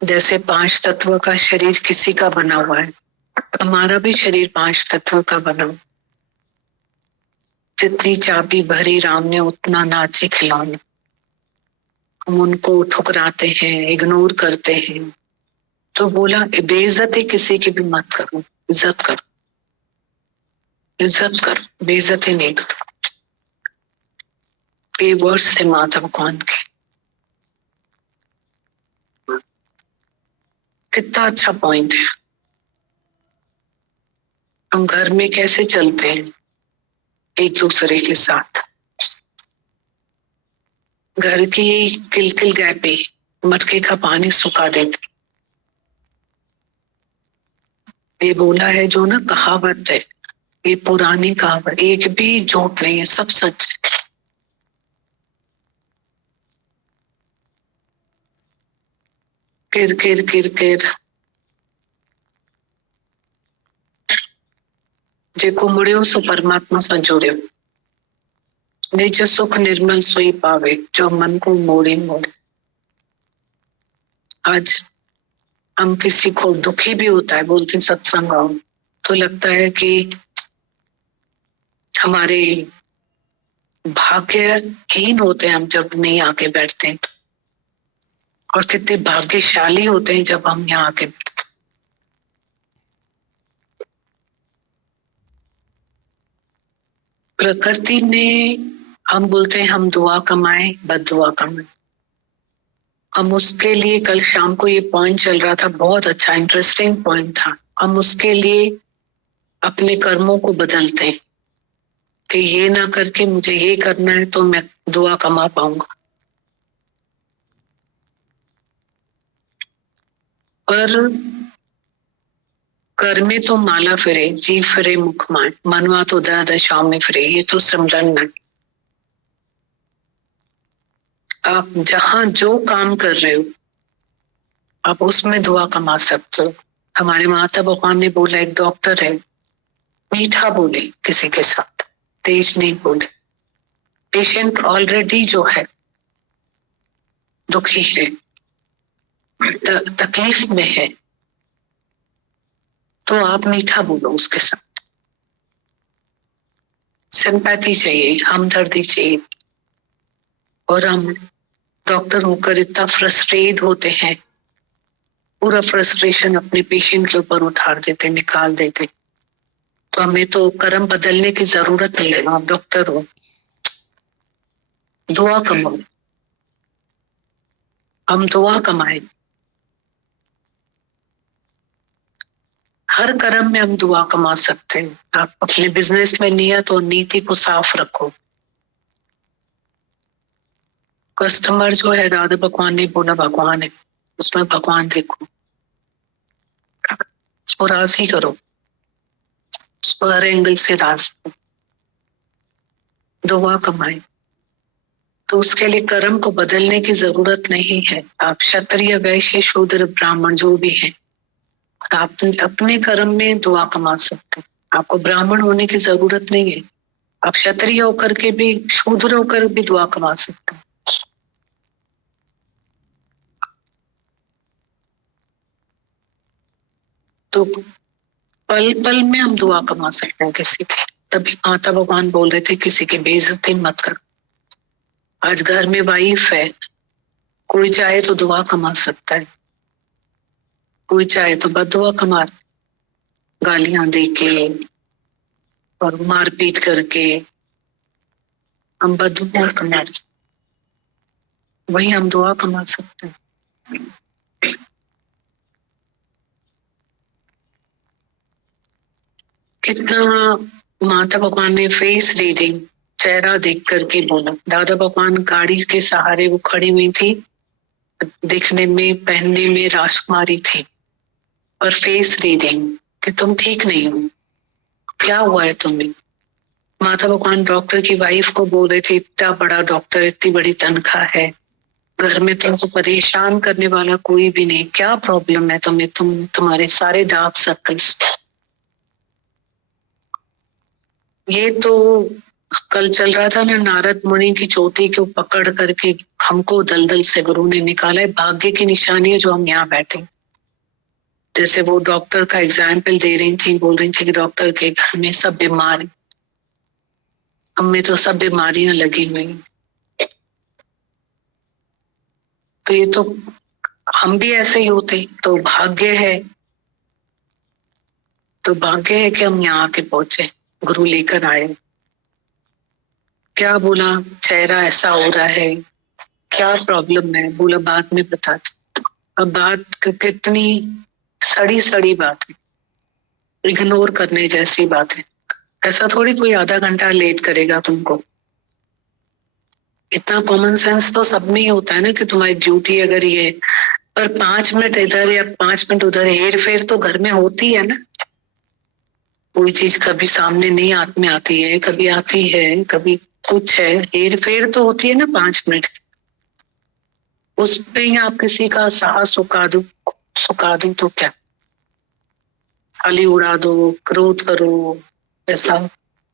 जैसे 5 तत्व का शरीर किसी का बना हुआ है, हमारा भी शरीर 5 तत्व का बना हुआ। जितनी चाबी भरी राम ने उतना नाचे खिलौने। हम उनको ठुकराते हैं, इग्नोर करते हैं। तो बोला बेइज्जती किसी की भी मत करो, इज्जत करो, इज्जत करो, बेइज्जती नहीं करो। ये वर्ड्स से माता भगवान के, कितना अच्छा पॉइंट है। हम घर में कैसे चलते हैं एक दूसरे के साथ। घर की किलकिल गैपे मटके का पानी सुखा देते। ये बोला है जो ना कहावत है, ये पुरानी कहावत, एक भी झूठ नहीं है, सब सच है। किर किर किर किर जेको मुड़ियो सो परमात्मा से जुड़ियो, निज सुख निर्मल सोई पावे, जो मन को मोड़े मोड़े। आज हम किसी को दुखी भी होता है, बोलते सत्संग आओ, तो लगता है कि हमारे भाग्यहीन होते हैं हम जब नहीं आके बैठते हैं, और कितने भाग्यशाली होते हैं जब हम यहाँ आके बैठते हैं। प्रकृति में हम बोलते हैं हम दुआ कमाएं, बद्दुआ कमाएं। हम उसके लिए, कल शाम को ये पॉइंट चल रहा था, बहुत अच्छा इंटरेस्टिंग पॉइंट था। हम उसके लिए अपने कर्मों को बदलते हैं कि ये ना करके मुझे ये करना है तो मैं दुआ कमा पाऊंगा। पर कर में तो माला फिरे, जी फिरे मुख माए, मनवा तो दशाओं में फिरे, ये तो सिमरन है। आप जहां जो काम कर रहे हो आप उसमें दुआ कमा सकते हो। हमारे माता भगवान ने बोला, एक डॉक्टर है, मीठा बोले किसी के साथ, तेज नहीं बोले। पेशेंट ऑलरेडी जो है दुखी है, तकलीफ में है, तो आप मीठा बोलो उसके साथ। सिंपैथी चाहिए, हमदर्दी चाहिए, और हम डॉक्टर होकर इतना फ्रस्ट्रेट होते हैं, पूरा फ्रस्ट्रेशन अपने पेशेंट के ऊपर उतार देते, निकाल देते। तो हमें तो कर्म बदलने की जरूरत नहीं है। आप डॉक्टर हो, दुआ कमाओ, हम दुआ कमाए। हर कर्म में हम दुआ कमा सकते हैं। आप अपने बिजनेस में नियत और नीति को साफ रखो। कस्टमर जो है, राधा भगवान ने बोला भगवान है, उसमें भगवान देखो, उसको राजी करो, उसको हर एंगल से राजी, दुआ कमाए। तो उसके लिए कर्म को बदलने की जरूरत नहीं है। आप क्षत्रिय, वैश्य, शूद्र, ब्राह्मण जो भी हैं, आप अपने कर्म में दुआ कमा सकते हैं। आपको ब्राह्मण होने की जरूरत नहीं है। आप क्षत्रिय होकर के भी, शूद्र होकर भी दुआ कमा सकते हैं। तो पल पल में हम दुआ कमा सकते हैं किसी की। तभी माता भगवान बोल रहे थे किसी की बेइज्जती मत करो। आज घर में वाइफ है, कोई चाहे तो दुआ कमा सकता है, कोई चाहे तो बददुआ कमा, गालियां दे के और मारपीट करके हम बददुआ कमा, वही हम दुआ कमा सकते हैं। कितना माता भगवान ने फेस रीडिंग, चेहरा देख करके बोला। दादा भगवान गाड़ी के सहारे वो खड़ी हुई थी, दिखने में, पहनने में राजकुमारी थी, और फेस रीडिंग कि तुम ठीक नहीं हो, क्या हुआ है तुम्हें। माता भगवान डॉक्टर की वाइफ को बोल रहे थे, इतना बड़ा डॉक्टर, इतनी बड़ी तनख्वाह है, घर में तुमको परेशान करने वाला कोई भी नहीं, क्या प्रॉब्लम है तुम्हें, तुम्हारे सारे डार्क सर्कल्स। ये तो कल चल रहा था ना, नारद मुनि की चोटी को पकड़ करके हमको दलदल से गुरु ने निकाला है। भाग्य की निशानी है जो हम यहाँ बैठे। जैसे वो डॉक्टर का एग्जाम्पल दे रही थी, बोल रही थी कि डॉक्टर के घर में सब बीमार, हमें तो सब बीमारियां लगी हुई। तो ये तो हम भी ऐसे ही होते, तो भाग्य है, तो भाग्य है कि हम यहाँ आके पहुंचे, गुरु लेकर आए। क्या बोला, चेहरा ऐसा हो रहा है, क्या प्रॉब्लम है, बोला बाद में बता। अब बात कितनी सड़ी सड़ी बात है, इग्नोर करने जैसी बात है। ऐसा थोड़ी कोई आधा घंटा लेट करेगा तुमको। इतना कॉमन सेंस तो सब में ही होता है ना कि तुम्हारी ड्यूटी अगर ये, पर 5 मिनट इधर या 5 मिनट उधर हेर फेर तो घर में होती है ना। कोई चीज कभी सामने नहीं हाथ में आती है, कभी आती है, कभी कुछ है, हेर फेर तो होती है ना 5 मिनट। उस पे ही आप किसी का साहस सुखा दो तो क्या, खाली उड़ा दो, क्रोध करो, ऐसा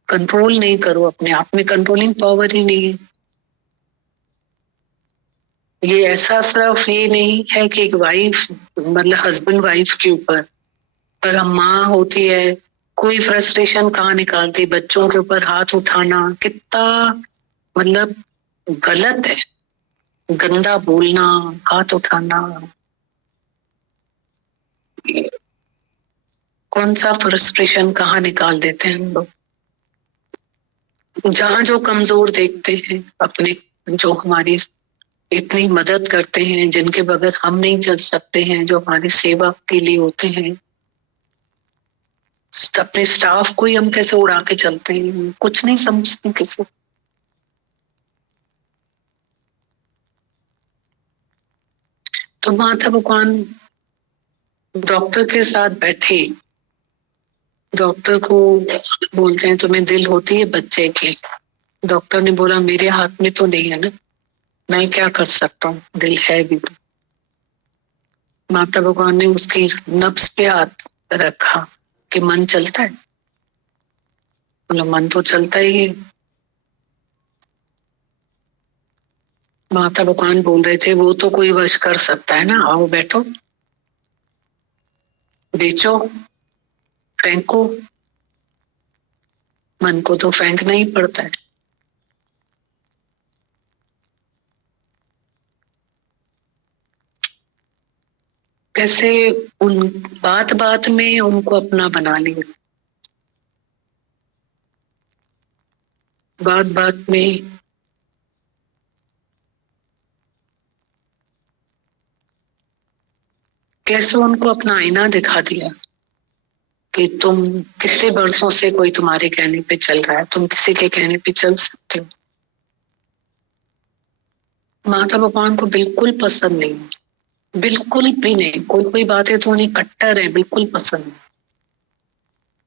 कंट्रोल नहीं करो। अपने आप में कंट्रोलिंग पावर ही नहीं है। ये ऐसा सिर्फ ये नहीं है कि एक वाइफ, मतलब हस्बैंड वाइफ के ऊपर, पर हम माँ होती है, कोई फ्रस्ट्रेशन कहाँ निकालती, बच्चों के ऊपर हाथ उठाना कितना मतलब गलत है। गंदा बोलना, हाथ उठाना, कौन सा फ्रस्ट्रेशन कहाँ निकाल देते हैं हम लोग। जहाँ जो कमजोर देखते हैं अपने, जो हमारी इतनी मदद करते हैं, जिनके बगैर हम नहीं चल सकते हैं, जो हमारी सेवा के लिए होते हैं, अपने स्टाफ को ही हम कैसे उड़ा के चलते हैं, कुछ नहीं समझते किसी। तो माता भगवान डॉक्टर के साथ बैठे, डॉक्टर को बोलते हैं तुम्हें दिल होती है बच्चे की। डॉक्टर ने बोला मेरे हाथ में तो नहीं है ना, मैं क्या कर सकता हूँ, दिल है भी तो। माता भगवान ने उसकी नब्ज पे हाथ रखा कि मन चलता है। बोला मन तो चलता ही है। माता भगवान बोल रहे थे वो तो कोई वश कर सकता है ना, आओ बैठो, बेचो, फेंको, मन को तो फेंकना ही पड़ता है। कैसे उन बात बात में उनको अपना बना लिया, बात बात में कैसे उनको अपना आईना दिखा दिया कि तुम कितने वर्षों से कोई तुम्हारे कहने पे चल रहा है, तुम किसी के कहने पे चल सकते हो। माता भगवान को बिल्कुल पसंद नहीं, बिल्कुल भी नहीं। कोई कोई बातें तो उन्हें कट्टर है, बिल्कुल पसंद नहीं।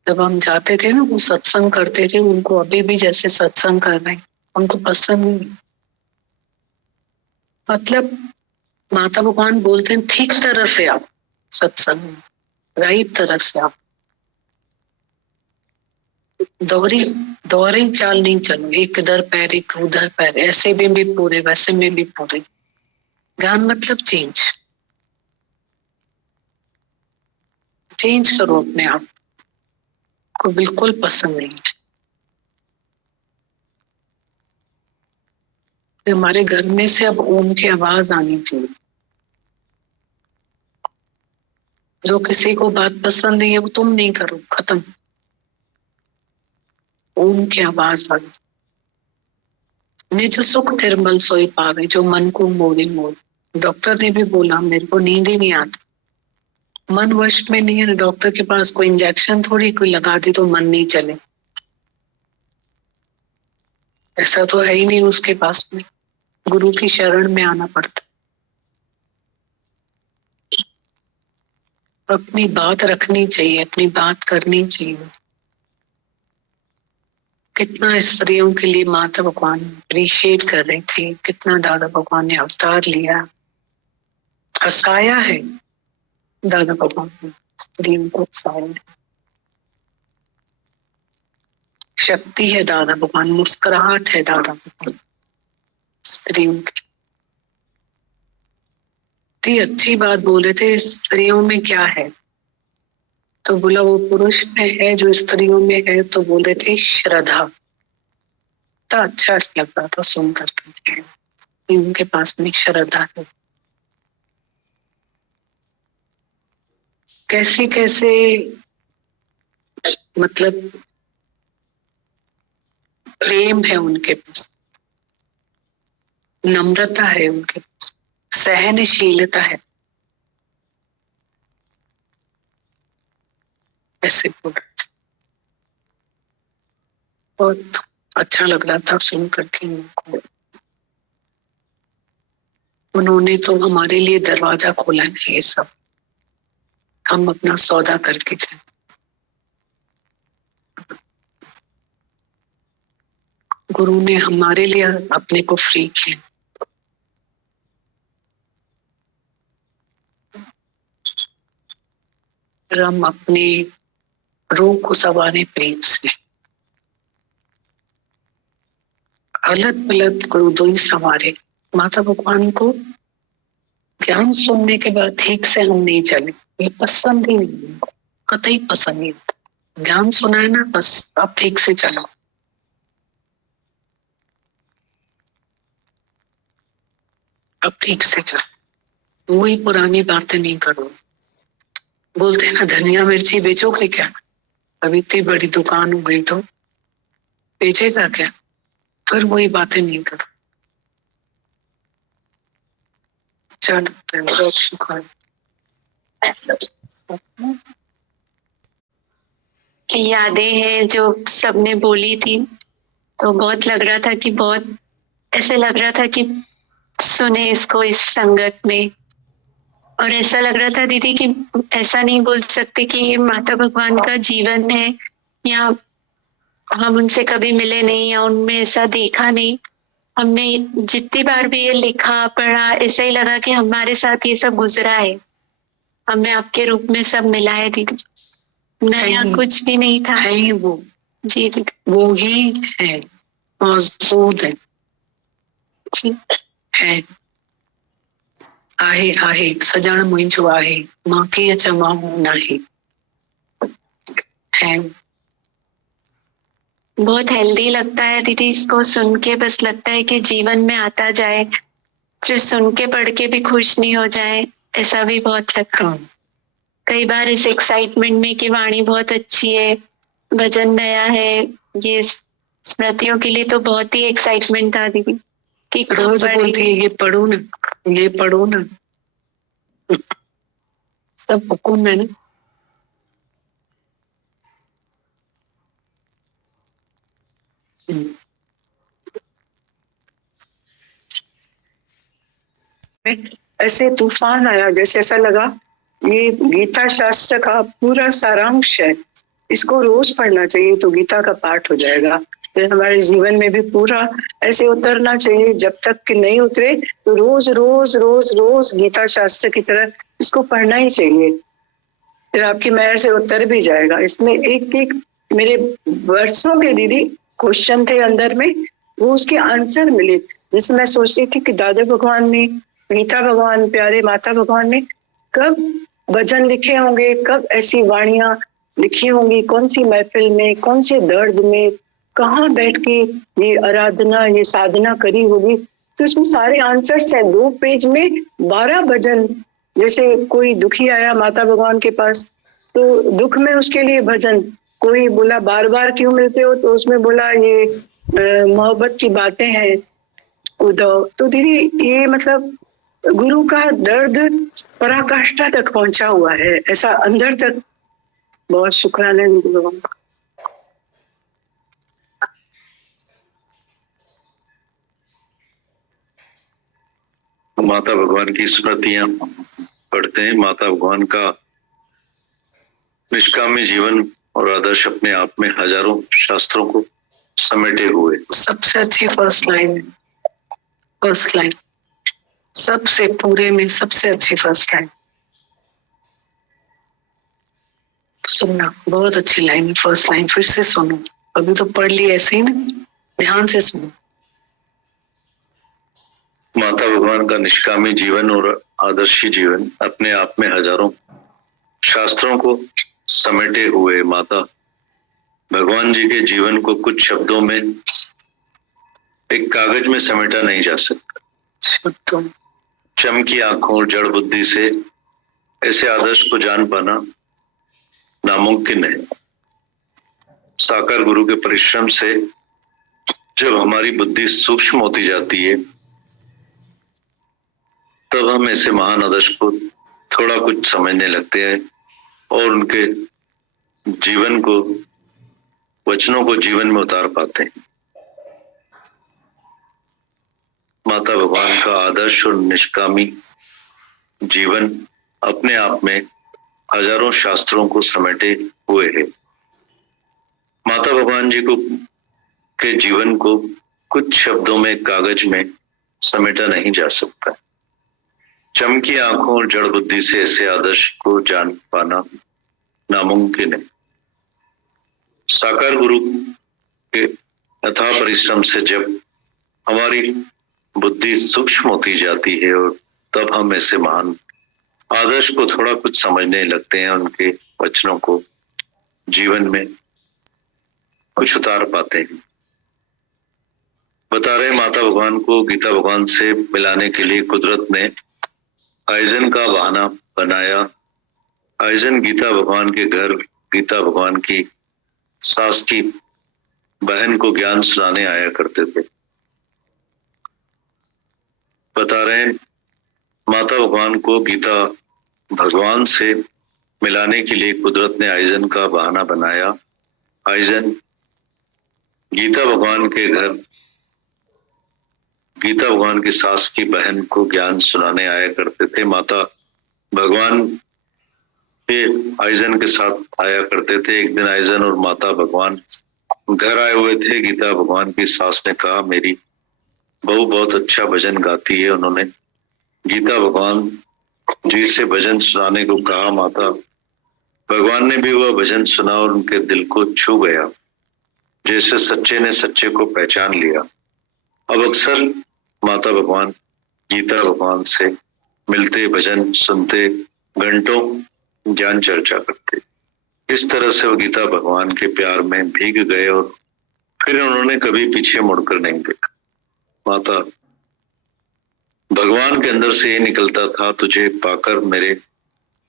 जब हम जाते थे ना, वो सत्संग करते थे, उनको अभी भी जैसे सत्संग कर रहे हैं, उनको पसंद नहीं। मतलब माता भगवान बोलते हैं ठीक तरह से आप सत्संग में, राइट तरह से आप दोहरी चाल नहीं चलो, एक इधर पैर एक उधर पैर, ऐसे में भी पूरे वैसे में भी पूरे। ज्ञान मतलब चेंज करो अपने आप को, बिल्कुल पसंद नहीं है। तो हमारे घर में से अब ओम की आवाज आनी चाहिए। जो किसी को बात पसंद नहीं है वो तुम नहीं करो, खत्म। ओम की आवाज आ गई। निज सुख निर्मल सोई पावे, जो मन को मोरे मोर। डॉक्टर ने भी बोला मेरे को नींद ही नहीं आती, मन वश में नहीं है। डॉक्टर के पास कोई इंजेक्शन थोड़ी कोई लगा दी तो मन नहीं चले, ऐसा तो है ही नहीं उसके पास में। गुरु की शरण में आना पड़ता, अपनी बात रखनी चाहिए, अपनी बात करनी चाहिए। कितना स्त्रियों के लिए माता भगवान अप्रिशिएट कर रही थी, कितना दादा भगवान ने अवतार लिया, हंसाया है दादा भगवान ने स्त्रियों को, हंसाया है। शक्ति है दादा भगवान, मुस्कुराहट है दादा भगवान स्त्रियों की। इतनी अच्छी बात बोले थे, स्त्रियों में क्या है, तो बोला वो पुरुष में है जो स्त्रियों में है, तो बोले थे श्रद्धा। तो अच्छा लग रहा था सुन करके, उनके पास में श्रद्धा है। कैसे कैसे मतलब प्रेम है उनके पास, नम्रता है उनके पास, सहनशीलता है। ऐसे बहुत अच्छा लग रहा था सुन करके उनको। उन्होंने तो हमारे लिए दरवाजा खोला है, ये सब हम अपना सौदा करके जाए। गुरु ने हमारे लिए अपने को फ्री किया। हम अपने रूह को संवारे प्रेम से। अलग अलग गुरु दो ही संवारे। माता भगवान को ज्ञान सुनने के बाद ठीक से हम नहीं चले, ये पसंद ही नहीं, कतई पसंद नहीं। ज्ञान सुना है ना, बस अब ठीक से चलो। अब ठीक से चलो, वही पुरानी बातें नहीं करो। बोलते हैं ना धनिया मिर्ची बेचोगे क्या, अब इतनी बड़ी दुकान हो गई तो बेचेगा क्या, फिर वही बातें नहीं करो। चलो शुक्र। यादें हैं जो सबने बोली थी, तो बहुत लग रहा था कि बहुत ऐसे लग रहा था कि सुने इसको इस संगत में। और ऐसा लग रहा था दीदी कि ऐसा नहीं बोल सकते कि ये माता भगवान का जीवन है, या हम उनसे कभी मिले नहीं या उनमें ऐसा देखा नहीं। हमने जितनी बार भी ये लिखा पढ़ा, ऐसा ही लगा कि हमारे साथ ये सब गुजरा है, हमें आपके रूप में सब मिला है दीदी, नया कुछ भी नहीं था। है वो जी दीदी, वो ही है, मौजूद है जी है। आहे आहे सजण मुंहिंजो आहे, मां कीअं चवां नाही है। बहुत हेल्दी लगता है दीदी इसको सुन के। बस लगता है कि जीवन में आता जाए, सिर्फ सुन के पढ़ के भी खुश नहीं हो जाए, ऐसा भी बहुत लगता है कई बार इस एक्साइटमेंट में कि वाणी बहुत अच्छी है, भजन नया है, ये स्मृतियों के लिए तो बहुत ही एक्साइटमेंट था दीदी कि रोज बोलती है ये पढ़ो ना, ये पढ़ो ना। सब हुकुम है ना। ऐसे तूफान आया, जैसे ऐसा लगा ये गीता शास्त्र का पूरा सारांश है, इसको रोज पढ़ना चाहिए तो गीता का पाठ हो जाएगा। फिर हमारे जीवन में भी पूरा ऐसे उतरना चाहिए, जब तक कि नहीं उतरे तो रोज रोज रोज रोज गीता शास्त्र की तरह इसको पढ़ना ही चाहिए, फिर आपकी मेहर से उतर भी जाएगा। इसमें एक एक मेरे वर्षों के दीदी क्वेश्चन थे अंदर में, वो उसके आंसर मिले। जैसे मैं सोचती थी कि दादा भगवान ने, गीता भगवान, प्यारे माता भगवान ने कब भजन लिखे होंगे, कब ऐसी वाणियां लिखी होंगी, कौन सी महफिल में, कौन से दर्द में, कहाँ बैठ के ये आराधना, ये साधना करी होगी। तो इसमें सारे आंसर्स हैं। 2 पेज में 12 भजन। जैसे कोई दुखी आया माता भगवान के पास तो दुख में उसके लिए भजन, कोई बोला बार बार क्यों मिलते हो तो उसमें बोला ये मोहब्बत की बातें हैं उद्धव। तो दीदी ये मतलब गुरु का दर्द पराकाष्ठा तक पहुंचा हुआ है, ऐसा अंदर तक। बहुत शुक्राना दीदी भगवान। माता भगवान की स्मृतियां पढ़ते हैं। माता भगवान का निष्कामी जीवन और आदर्श अपने आप में हजारों शास्त्रों को समेटे हुए। सबसे अच्छी फर्स्ट लाइन, फर्स्ट लाइन सबसे पूरे में सबसे अच्छी फर्स्ट लाइन सुनना, बहुत अच्छी लाइन है फर्स्ट लाइन। फिर से सुनो, अभी तो पढ़ ली ऐसे ही ना, ध्यान से सुनो। माता भगवान का निष्कामी जीवन और आदर्शी जीवन अपने आप में हजारों शास्त्रों को समेटे हुए। माता भगवान जी के जीवन को कुछ शब्दों में, एक कागज में समेटा नहीं जा सकता। चमकी आंखों और जड़ बुद्धि से ऐसे आदर्श को जान पाना नामुमकिन है। साकार गुरु के परिश्रम से जब हमारी बुद्धि सूक्ष्म होती जाती है तब हम ऐसे महान आदर्श को थोड़ा कुछ समझने लगते हैं और उनके जीवन को, वचनों को जीवन में उतार पाते हैं। माता भगवान का आदर्श और निष्कामी जीवन अपने आप में हजारों शास्त्रों को समेटे हुए है। माता भगवान जी को के जीवन को कुछ शब्दों में, कागज में समेटा नहीं जा सकता। चमकी आंखों और जड़ बुद्धि से ऐसे आदर्श को जान पाना नामुमकिन है। साकार गुरु के अथाह परिश्रम से जब हमारी बुद्धि सूक्ष्म होती जाती है और तब हम ऐसे महान आदर्श को थोड़ा कुछ समझने लगते हैं, उनके वचनों को जीवन में कुछ उतार पाते हैं। बता रहे माता भगवान को गीता भगवान से मिलाने के लिए कुदरत ने आइजन का बहाना बनाया। आइजन गीता भगवान के घर, गीता भगवान की सास की बहन को ज्ञान सुनाने आया करते थे। बता रहे माता भगवान को गीता भगवान से मिलाने के लिए कुदरत ने आइजन का बहाना बनाया। आइजन गीता भगवान के घर, गीता भगवान की सास की बहन को ज्ञान सुनाने आया करते थे। माता भगवान के आइजन के साथ आया करते थे। एक दिन आइजन और माता भगवान घर आए हुए थे। गीता भगवान की सास ने कहा, मेरी बहू बहुत अच्छा भजन गाती है। उन्होंने गीता भगवान जी से भजन सुनाने को कहा। माता भगवान ने भी वह भजन सुना और उनके दिल को छू गया, जैसे सच्चे ने सच्चे को पहचान लिया। अब अक्सर माता भगवान गीता भगवान से मिलते, भजन सुनते, घंटों ज्ञान चर्चा करते। इस तरह से वो गीता भगवान के प्यार में भीग गए और फिर उन्होंने कभी पीछे मुड़कर नहीं देखा। माता भगवान के अंदर से ये निकलता था, तुझे पाकर मेरे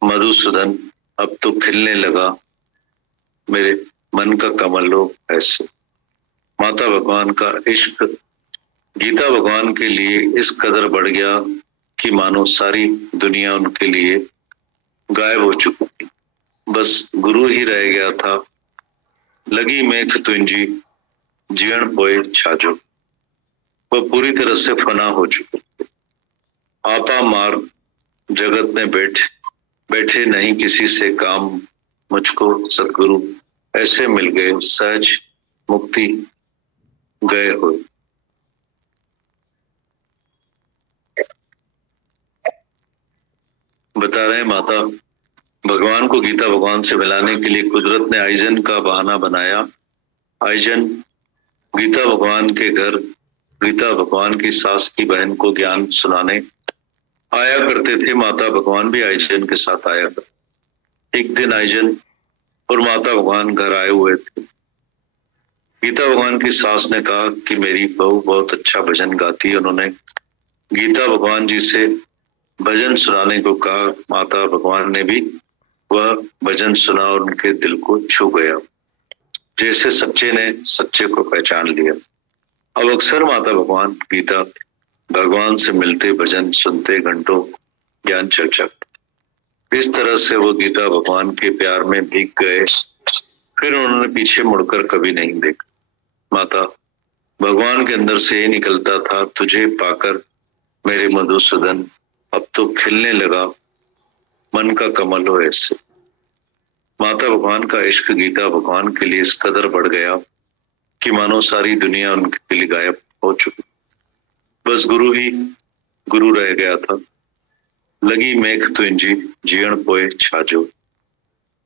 मधुसूदन अब तो खिलने लगा मेरे मन का कमलो ऐसे। माता भगवान का इश्क गीता भगवान के लिए इस कदर बढ़ गया कि मानो सारी दुनिया उनके लिए गायब हो चुकी थी, बस गुरु ही रह गया था। लगी मेघ तुंजी जीण पोए छाजो, वह पूरी तरह से फना हो चुके थे। आपा मार जगत में बैठे नहीं किसी से काम, मुझको सतगुरु ऐसे मिल गए सहज मुक्ति गए हुए। बता रहे माता भगवान को गीता भगवान से मिलाने के लिए कुदरत ने आइजन का बहाना बनाया। आइजन गीता भगवान के घर गीता भगवान की सास की बहन को ज्ञान सुनाने आया करते थे। माता भगवान भी आइजन के साथ आया करते। एक दिन आइजन और माता भगवान घर आए हुए थे। गीता भगवान की सास ने कहा कि मेरी बहू बहुत अच्छा भजन गाती है। उन्होंने गीता भगवान जी से भजन सुनाने को कहा। माता भगवान ने भी वह भजन सुना और उनके दिल को छू गया, जैसे सच्चे ने सच्चे को पहचान लिया। अब अक्सर माता भगवान गीता भगवान से मिलते, भजन सुनते, घंटों ज्ञान चर्चा। इस तरह से वो गीता भगवान के प्यार में भीग गए। फिर उन्होंने पीछे मुड़कर कभी नहीं देखा। माता भगवान के अंदर से ये निकलता था, तुझे पाकर मेरे मधुसूदन अब तो खिलने लगा मन का कमल हो ऐसे। माता भगवान का इश्क गीता भगवान के लिए इस कदर बढ़ गया कि मानो सारी दुनिया उनके लिए गायब हो चुकी, बस गुरु ही गुरु रह गया था। लगी मेघ तुंजी जीण पोए छाजो,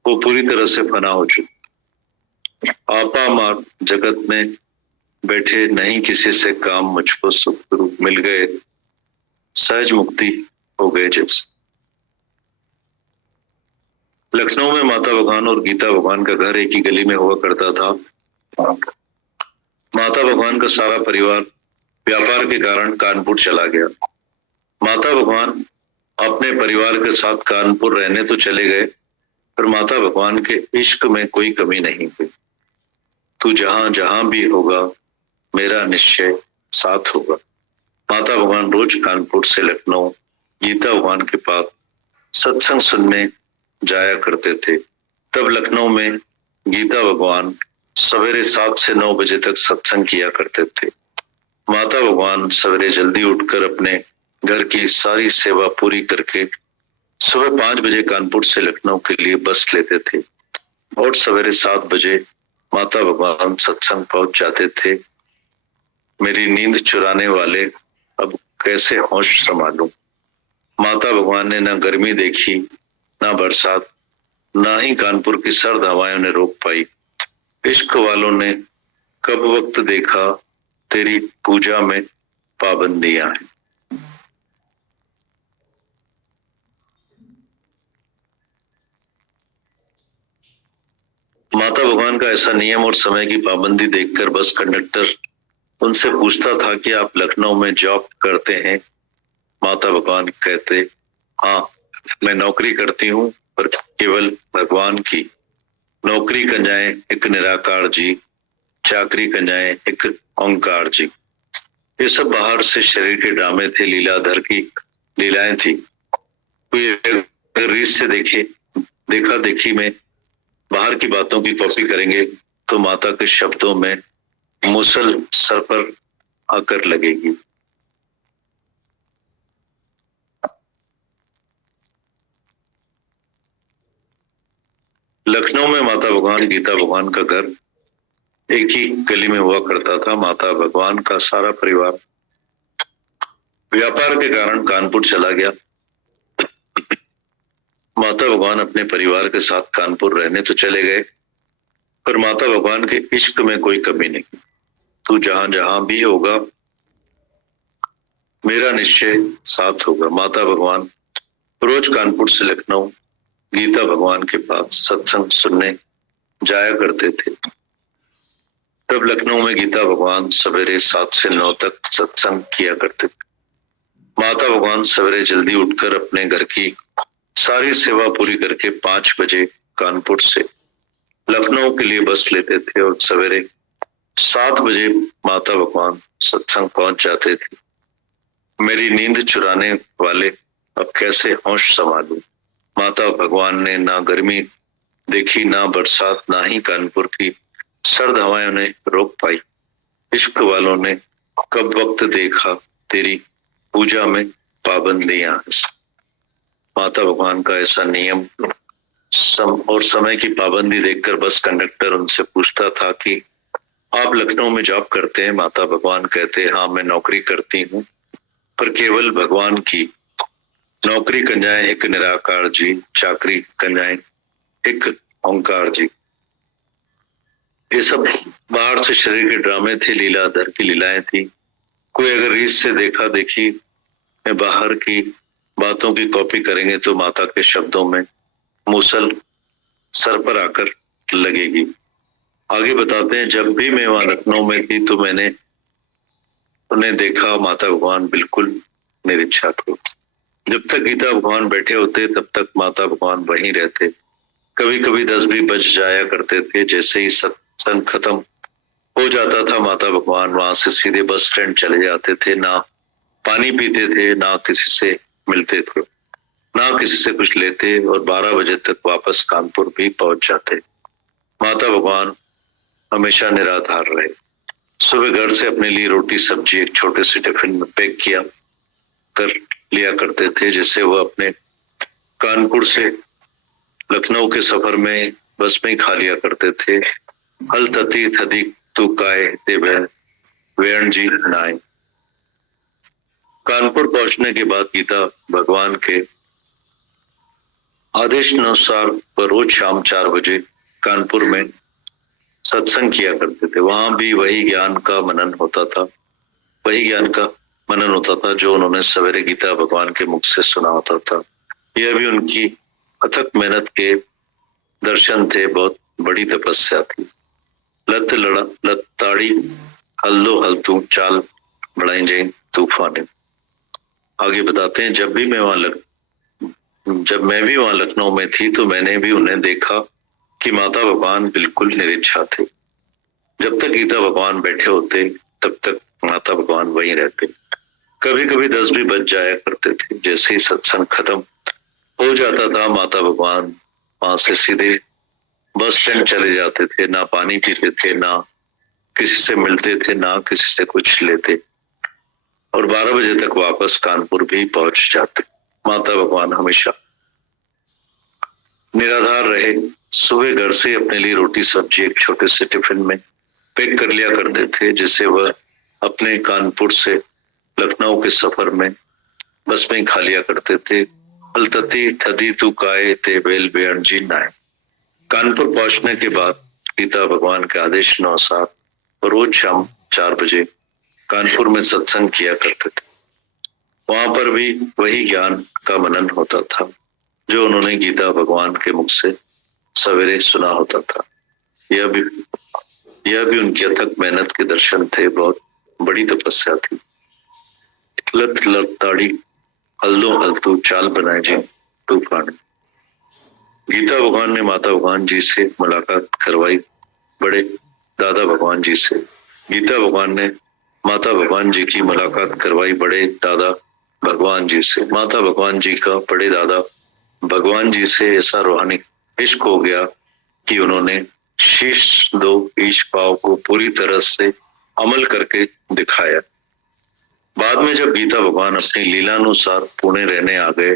वो पूरी तरह से फना हो चुकी। आपा मार जगत में बैठे नहीं किसी से काम, मुझको सतगुरु मिल गए सहज मुक्ति हो गए जैसे। लखनऊ में माता भगवान और गीता भगवान का घर एक ही गली में हुआ करता था। माता भगवान का सारा परिवार व्यापार के कारण कानपुर चला गया। माता भगवान अपने परिवार के साथ कानपुर रहने तो चले गए, पर माता भगवान के इश्क में कोई कमी नहीं हुई। तू जहां जहां भी होगा मेरा निश्चय साथ होगा। माता भगवान रोज कानपुर से लखनऊ गीता भगवान के पास सत्संग सुनने जाया करते थे। तब लखनऊ में गीता भगवान सवेरे 7 से 9 बजे तक सत्संग किया करते थे। माता भगवान सवेरे जल्दी उठकर अपने घर की सारी सेवा पूरी करके सुबह 5 बजे कानपुर से लखनऊ के लिए बस लेते थे और सवेरे 7 बजे माता भगवान सत्संग पहुंच जाते थे। मेरी नींद चुराने वाले अब कैसे होश संभालूं। माता भगवान ने ना गर्मी देखी, ना बरसात, ना ही कानपुर की सर्द हवाएं ने रोक पाई। इश्क वालों ने कब वक्त देखा तेरी पूजा में पाबंदियां हैं। माता भगवान का ऐसा नियम और समय की पाबंदी देखकर बस कंडक्टर उनसे पूछता था कि आप लखनऊ में जॉब करते हैं? माता भगवान कहते, हाँ मैं नौकरी करती हूँ, पर केवल भगवान की। नौकरी कंजाए एक निराकार जी, चाकरी कंजाए एक ओंकार जी। ये सब बाहर से शरीर के ड्रामे थे, लीलाधर की लीलाएं थी। कोई रीस से देखा देखी में बाहर की बातों की कॉपी करेंगे तो माता के शब्दों में मुसल सर पर आकर लगेगी। लखनऊ में माता भगवान गीता भगवान का घर एक ही गली में हुआ करता था। माता भगवान का सारा परिवार व्यापार के कारण कानपुर चला गया। माता भगवान अपने परिवार के साथ कानपुर रहने तो चले गए, पर माता भगवान के इश्क में कोई कमी नहीं। तू जहां जहां भी होगा मेरा निश्चय साथ होगा। माता भगवान रोज कानपुर से लखनऊ गीता भगवान के पास सत्संग सुनने जाया करते थे। तब लखनऊ में गीता भगवान सवेरे 7 से 9 तक सत्संग किया करते थे। माता भगवान सवेरे जल्दी उठकर अपने घर की सारी सेवा पूरी करके 5 बजे कानपुर से लखनऊ के लिए बस लेते थे और सवेरे 7 बजे माता भगवान सत्संग पहुंच जाते थे। मेरी नींद चुराने वाले अब कैसे होश संभालूं। माता भगवान ने ना गर्मी देखी, ना बरसात, ना ही कानपुर की सर्द हवाएं उन्हें रोक पाई। इश्क वालों ने कब वक्त देखा, तेरी पूजा में पाबंदियां। माता भगवान का ऐसा नियम और समय की पाबंदी देखकर बस कंडक्टर उनसे पूछता था कि आप लखनऊ में जॉब करते हैं? माता भगवान कहते, हाँ मैं नौकरी करती हूँ, पर केवल भगवान की। नौकरी कंजाए एक निराकार जी, चाकरी कंजाए एक ओंकार जी। ये सब बाहर से शरीर के ड्रामे थे, लीलाधर की लीलाएं थी। कोई अगर रीस से देखा देखी में बाहर की बातों की कॉपी करेंगे तो माता के शब्दों में मूसल सर पर आकर लगेगी। आगे बताते हैं, जब भी मैं वहां लखनऊ में थी तो मैंने उन्हें देखा, माता भगवान बिल्कुल निरीक्षक थे। जब तक गीता भगवान बैठे होते तब तक माता भगवान वहीं रहते। कभी कभी 10 भी बज जाया करते थे। जैसे ही सत्संग खत्म हो जाता था माता भगवान वहां से सीधे बस स्टैंड चले जाते थे। ना पानी पीते थे, ना किसी से मिलते थे, ना किसी से कुछ लेते, और 12 बजे तक वापस कानपुर भी पहुंच जाते। माता भगवान हमेशा निराधार रहे। सुबह घर से अपने लिए रोटी सब्जी एक छोटे से टिफिन में पैक किया कर लिया करते थे, जिससे वह अपने कानपुर से लखनऊ के सफर में बस में ही खा लिया करते थे। हल तती थदी तू काय ते वेण जी नाय। कानपुर पहुंचने के बाद गीता भगवान के आदेश अनुसार वह रोज शाम 4 बजे कानपुर में सत्संग किया करते थे। वहां भी वही ज्ञान का मनन होता था, वही ज्ञान का मनन होता था जो उन्होंने सवेरे गीता भगवान के मुख से सुना होता था। यह भी उनकी अथक मेहनत के दर्शन थे, बहुत बड़ी तपस्या थी। लत लड़ा लताड़ी हल्दो हल्तू चाल बढ़ाई जैन तूफान। आगे बताते हैं, जब मैं भी वहां लखनऊ में थी तो मैंने भी उन्हें देखा कि माता भगवान बिल्कुल निरीक्षा थे। जब तक गीता भगवान बैठे होते तब तक माता भगवान वहीं रहते। कभी कभी 10 भी बज जाया करते थे। जैसे ही सत्संग खत्म हो जाता था माता भगवान वहां से सीधे बस स्टैंड चले जाते थे। ना पानी पीते थे, ना किसी से मिलते थे, ना किसी से कुछ लेते, और 12 बजे तक वापस कानपुर भी पहुंच जाते। माता भगवान हमेशा निराधार रहे। सुबह घर से अपने लिए रोटी सब्जी एक छोटे से टिफिन में पैक कर लिया करते थे, जिससे वह अपने कानपुर से लखनऊ के सफर में बस में ही खा लिया करते थे। अलतती थदी तू काय ते बेल बेण जी नाय। कानपुर पहुंचने के बाद गीता भगवान के आदेश अनुसार रोज शाम 4 बजे कानपुर में सत्संग किया करते थे। वहां पर भी वही ज्ञान का मनन होता था जो उन्होंने गीता भगवान के मुख से सवेरे सुना होता था। यह भी उनकी अथक मेहनत के दर्शन थे, बहुत बड़ी तपस्या थी। लत लताड़ी हल्दो हल्तू चाल बनाए जी तूफान। गीता भगवान ने माता भगवान जी से मुलाकात करवाई बड़े दादा भगवान जी से। गीता भगवान ने माता भगवान जी की मुलाकात करवाई बड़े दादा भगवान जी से। माता भगवान जी का बड़े दादा भगवान जी से ऐसा रूहानी इश्क हो गया कि उन्होंने शीश दो ईश पाव को पूरी तरह से अमल करके दिखाया। बाद में जब गीता भगवान अपनी लीलानुसार पुणे रहने आ गए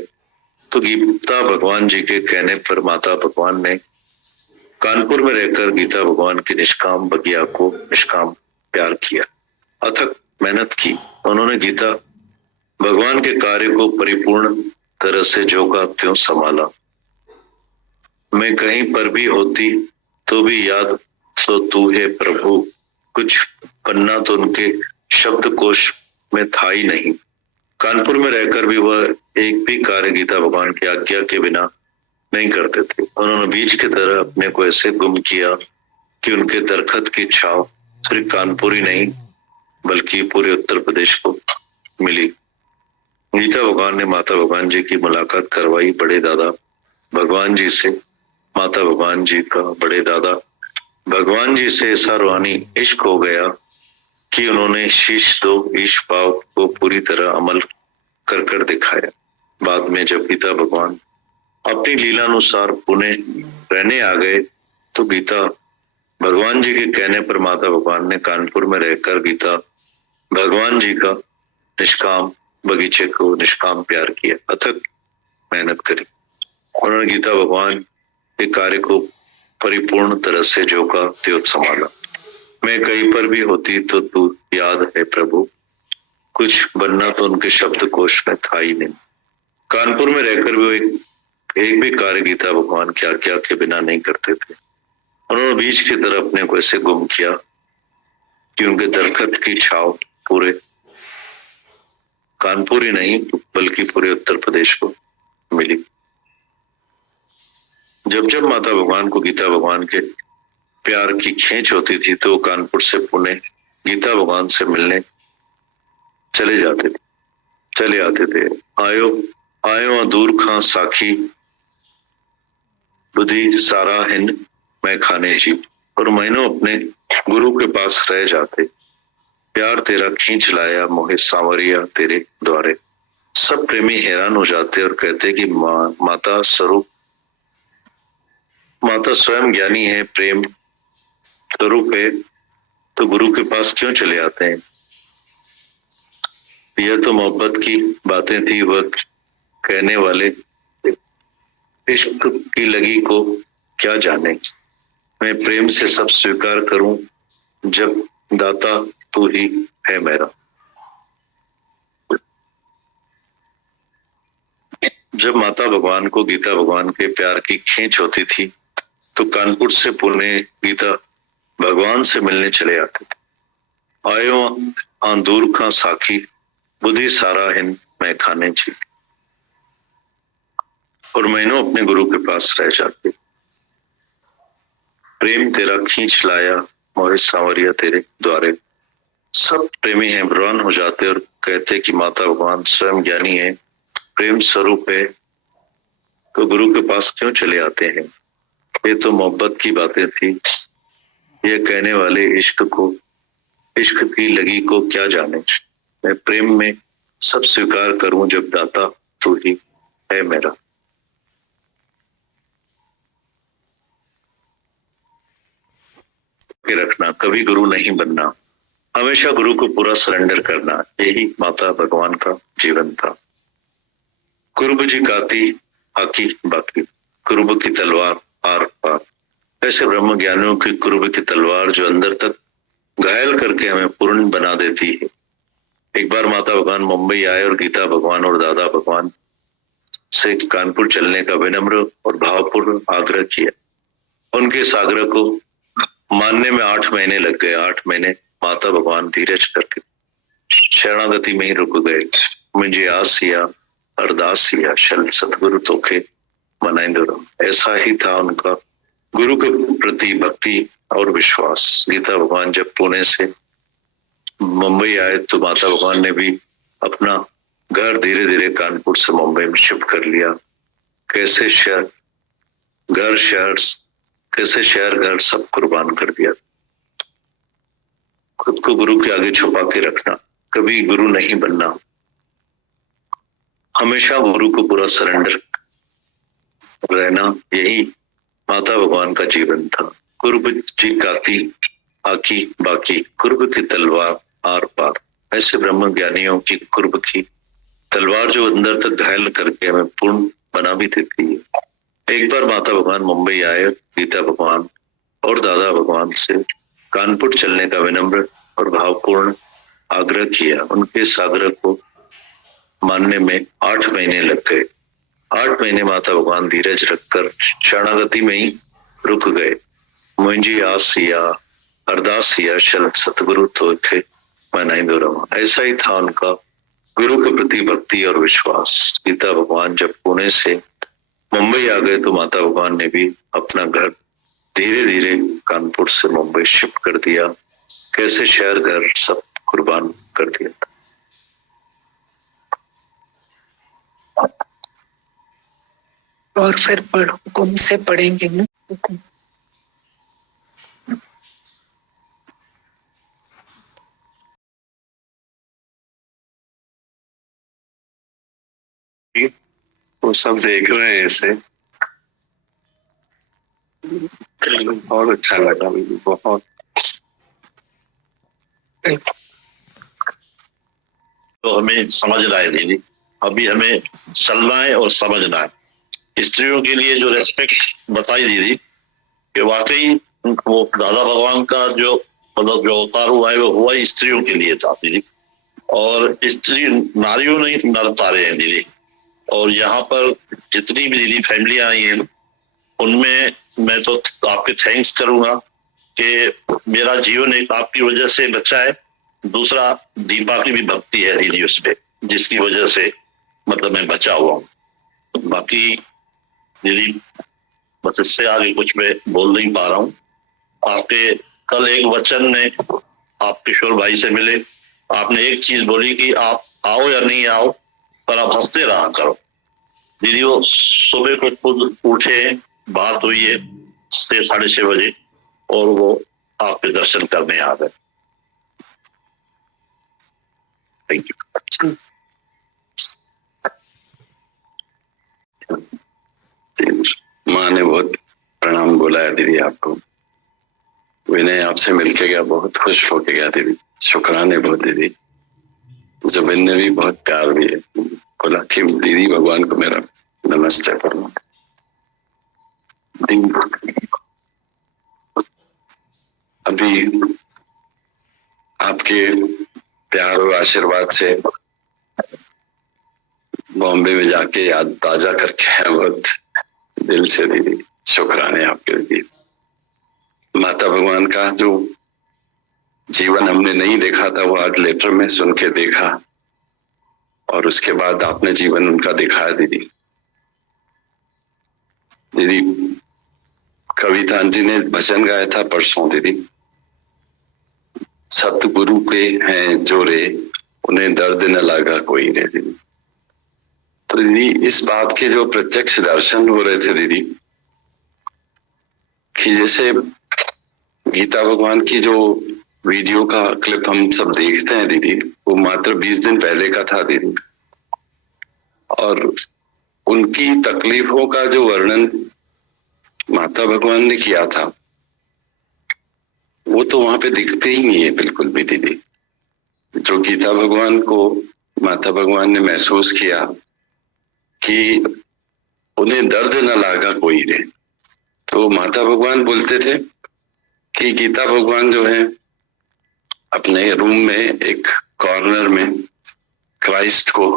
तो गीता भगवान जी के कहने पर माता भगवान ने कानपुर में रहकर गीता भगवान की निष्काम बगिया को निष्काम प्यार किया, अथक मेहनत की। उन्होंने गीता भगवान के कार्य को परिपूर्ण तरह से जो का त्यों संभाला। मैं कहीं पर भी होती तो भी याद तो तू है प्रभु, कुछ पन्ना तो उनके शब्द कोश में था ही नहीं। कानपुर में रहकर भी वह एक भी कार्य गीता भगवान की आज्ञा के बिना नहीं करते थे। उन्होंने बीज की तरह अपने को ऐसे गुम किया कि उनके दरखत की छाव सिर्फ कानपुर ही नहीं बल्कि पूरे उत्तर प्रदेश को मिली। गीता भगवान ने माता भगवान जी की मुलाकात करवाई बड़े दादा भगवान जी से। माता भगवान जी का बड़े दादा भगवान जी से ऐसा रूहानी इश्क हो गया कि उन्होंने शीश दो ईश भाव को पूरी तरह अमल कर कर दिखाया। बाद में जब गीता भगवान अपनी लीलानुसार पुणे रहने आ गए तो गीता भगवान जी के कहने पर माता भगवान ने कानपुर में रहकर गीता भगवान जी का निष्काम बगीचे को निष्काम प्यार किया, अथक मेहनत करी। उन्होंने गीता भगवान के कार्य को परिपूर्ण तरह से जोका त्यों संभाला। मैं कहीं पर भी होती तो तू याद है प्रभु, कुछ बनना तो उनके शब्द कोश में था ही नहीं। कानपुर में रहकर भी एक भी कार्य गीता भगवान की आज्ञा के बिना नहीं करते थे। उन्होंने बीच की तरफ अपने को ऐसे गुम किया कि उनके दरखत की छाव पूरे कानपुर ही नहीं बल्कि पूरे उत्तर प्रदेश को मिली। जब जब माता भगवान को गीता भगवान के प्यार की खींच होती थी तो कानपुर से पुणे गीता भगवान से मिलने चले आते थे। आयो दूर खां साखी बुद्धि सारा हिंद मैं खाने जी, और महीनों अपने गुरु के पास रह जाते। प्यार तेरा खींच लाया मोहे सांवरिया तेरे द्वारे। सब प्रेमी हैरान हो जाते और कहते कि माता स्वयं ज्ञानी है, प्रेम स्वरूप है, तो गुरु के पास क्यों चले आते हैं। यह तो मोहब्बत की बातें थी, वह कहने वाले इश्क की लगी को क्या जाने। मैं प्रेम से सब स्वीकार करूं जब दाता तू ही है मेरा। जब माता भगवान को गीता भगवान के प्यार की खींच होती थी तो कानपुर से पुणे गीता भगवान से मिलने चले आते थे। आयो आंदूर खां साखी बुद्धि सारा हिंद मैं खाने जी, और महीनों अपने गुरु के पास रह जाते। प्रेम तेरा खींच लाया मोहे सांवरिया तेरे द्वारे। सब प्रेमी हैरान हो जाते और कहते कि माता भगवान स्वयं ज्ञानी है, प्रेम स्वरूप है, तो गुरु के पास क्यों चले आते हैं। ये तो मोहब्बत की बातें थी, ये कहने वाले इश्क की लगी को क्या जाने। मैं प्रेम में सब स्वीकार करूं जब दाता तू ही है मेरा। के रखना, कभी गुरु नहीं बनना, हमेशा गुरु को पूरा सरेंडर करना, यही माता भगवान का जीवन था। कुर्ब जी काती आकी बाकी, कुर्ब की तलवार आर पार। ऐसे ब्रह्म ज्ञानियों की कुर्ब की तलवार जो अंदर तक घायल करके हमें पूर्ण बना देती है। एक बार माता भगवान मुंबई आए और गीता भगवान और दादा भगवान से कानपुर चलने का विनम्र और भावपूर्ण आग्रह किया। उनके इस आग्रह को मानने में 8 महीने लग गए। 8 महीने माता भगवान धीरज करके शरणागति में ही रुक गए। मुझे आसिया अरदासिया शल सतगुरु तोखे मनाइंदो रहो। ऐसा ही था उनका गुरु के प्रति भक्ति और विश्वास। गीता भगवान जब पुणे से मुंबई आए तो माता भगवान ने भी अपना घर धीरे धीरे कानपुर से मुंबई में शिफ्ट कर लिया। कैसे शहर घर सब कुर्बान कर दिया। खुद को गुरु के आगे छुपा के रखना, कभी गुरु नहीं बनना, हमेशा गुरु को पूरा सरेंडर रहना, यही माता भगवान का जीवन था। कुर्ब जी काती आकी बाकी, कुर्ब की तलवार आर पार। ऐसे ब्रह्म ज्ञानियों की कुर्ब की तलवार जो अंदर तक घायल करके हमें पूर्ण बना भी देती है। एक बार माता भगवान मुंबई आए, गीता भगवान और दादा भगवान से कानपुर चलने का विनम्र और भावपूर्ण आग्रह किया। उनके इस आग्रह को मानने में 8 महीने लग गए। 8 महीने माता भगवान धीरज रखकर शरणागति में ही रुक गए। मुंजी आसिया अरदासिया शल सतगुरु तोखे मनाइंदो रहो। ऐसा ही था उनका गुरु के प्रति भक्ति और विश्वास। गीता भगवान जब पुणे से मुंबई आ गए तो माता भगवान ने भी अपना घर धीरे धीरे कानपुर से मुंबई शिफ्ट कर दिया। कैसे शहर घर सब कुर्बान कर दिया था। और फिर हुकुम से पढ़ेंगे ना हुकुम। वो सब देख रहे हैं ऐसे, बहुत अच्छा लगा मुझे, बहुत। तो हमें समझना है दीदी, अभी हमें चलना है और समझना है। स्त्रियों के लिए जो रेस्पेक्ट बताई दीदी, कि वाकई वो दादा भगवान का जो मतलब जो अवतार हुआ है वो हुआ ही स्त्रियों के लिए था दीदी। और स्त्री नारियों नहीं नर तारे हैं दीदी। और यहाँ पर जितनी भी दीदी फैमिलियां आई हैं उनमें मैं तो आपके थैंक्स करूंगा कि मेरा जीवन एक आपकी वजह से बचा है। दूसरा दीपा की भी भक्ति है दीदी उसपे, जिसकी वजह से मतलब मैं बचा हुआ हूँ। बाकी दीदी बस इससे आगे कुछ मैं बोल नहीं पा रहा हूँ। आपके कल एक वचन ने, आप किशोर भाई से मिले, आपने एक चीज बोली कि आप आओ या नहीं आओ पर आप हंसते रहा करो दीदी। वो सुबह को खुद उठे, बात हुई है 6-6:30 बजे और वो आपके दर्शन करने आ गए। Thank you. माँ ने बहुत प्रणाम बोला है दीदी आपको। विनय आपसे मिलके गया, बहुत खुश होके गया दीदी, शुक्राने बहुत दीदी। जुबिन ने भी बहुत प्यार दिए, बोला कि दीदी भगवान को मेरा नमस्ते पढ़ना। अभी आपके प्यार और आशीर्वाद से बॉम्बे में जाके याद ताजा करके आया, बहुत दिल से दीदी शुक्राने आपके दीदी। माता भगवान का जो जीवन हमने नहीं देखा था वो आज लेटर में सुन के देखा, और उसके बाद आपने जीवन उनका दिखाया दीदी। दीदी कविता आंटी ने भजन गाया था परसों दीदी, सतगुरु के हैं जोरे उन्हें दर्द न लगा कोई रे दीदी। तो दीदी इस बात के जो प्रत्यक्ष दर्शन हो रहे थे दीदी, कि जैसे गीता भगवान की जो वीडियो का क्लिप हम सब देखते हैं दीदी, वो मात्र 20 दिन पहले का था दीदी। और उनकी तकलीफों का जो वर्णन माता भगवान ने किया था वो तो वहां पे दिखते ही नहीं है बिल्कुल भी दीदी। जो गीता भगवान को माता भगवान ने महसूस किया कि उन्हें दर्द न लागा कोई रे, तो माता भगवान बोलते थे कि गीता भगवान जो है अपने रूम में एक कॉर्नर में क्राइस्ट को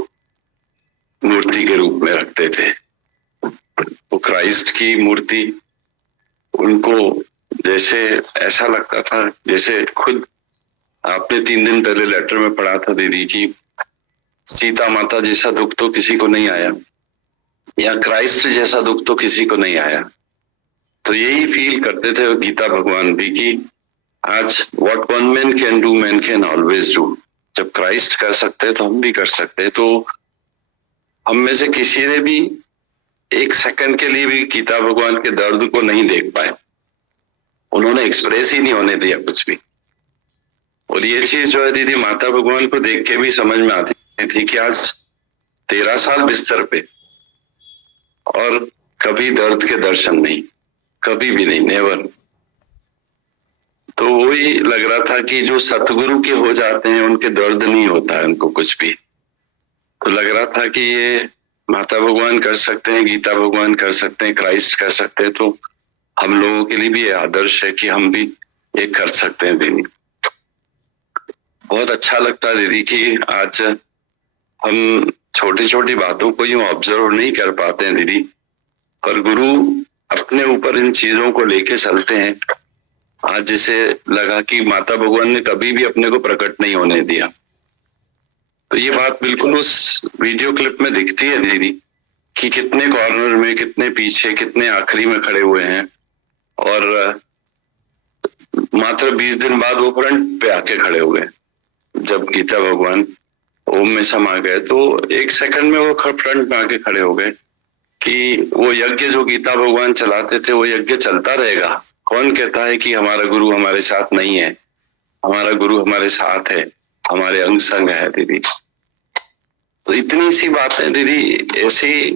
मूर्ति के रूप में रखते थे। वो क्राइस्ट की मूर्ति उनको जैसे ऐसा लगता था जैसे खुद आपने 3 दिन पहले लेटर में पढ़ा था दीदी कि सीता माता जैसा दुख तो किसी को नहीं आया, या क्राइस्ट जैसा दुख तो किसी को नहीं आया। तो यही फील करते थे गीता भगवान भी कि आज what one man can do man can always do. जब क्राइस्ट कर सकते हैं तो हम भी कर सकते हैं। तो हम में से किसी ने भी एक सेकंड के लिए भी गीता भगवान के दर्द को नहीं देख पाए, उन्होंने एक्सप्रेस ही नहीं होने दिया कुछ भी। और ये चीज जो है दीदी माता भगवान को देख के भी समझ में आती थी कि आज 13 साल बिस्तर पे और कभी दर्द के दर्शन नहीं, कभी भी नहीं, नेवर। तो वही लग रहा था कि जो सतगुरु के हो जाते हैं उनके दर्द नहीं होता है उनको कुछ भी। तो लग रहा था कि ये माता भगवान कर सकते हैं, गीता भगवान कर सकते हैं, क्राइस्ट कर सकते हैं, तो हम लोगों के लिए भी ये आदर्श है कि हम भी ये कर सकते हैं दीदी। बहुत अच्छा लगता है दीदी कि आज हम छोटी छोटी बातों को यूं ऑब्जर्व नहीं कर पाते हैं दीदी, पर गुरु अपने ऊपर इन चीजों को लेके चलते हैं। आज जैसे लगा कि माता भगवान ने कभी भी अपने को प्रकट नहीं होने दिया। तो ये बात बिल्कुल उस वीडियो क्लिप में दिखती है दीदी कि कितने कॉर्नर में, कितने पीछे, कितने आखिरी में खड़े हुए हैं, और मात्र 20 दिन बाद वो फ्रंट पे आके खड़े हुए जब गीता भगवान ओम में समा गए, तो एक सेकंड में वो फ्रंट में आके खड़े हो गए कि वो यज्ञ जो गीता भगवान चलाते थे वो यज्ञ चलता रहेगा। कौन कहता है कि हमारा गुरु हमारे साथ नहीं है? हमारा गुरु हमारे साथ है, हमारे अंग संग है दीदी। तो इतनी सी बातें दीदी ऐसी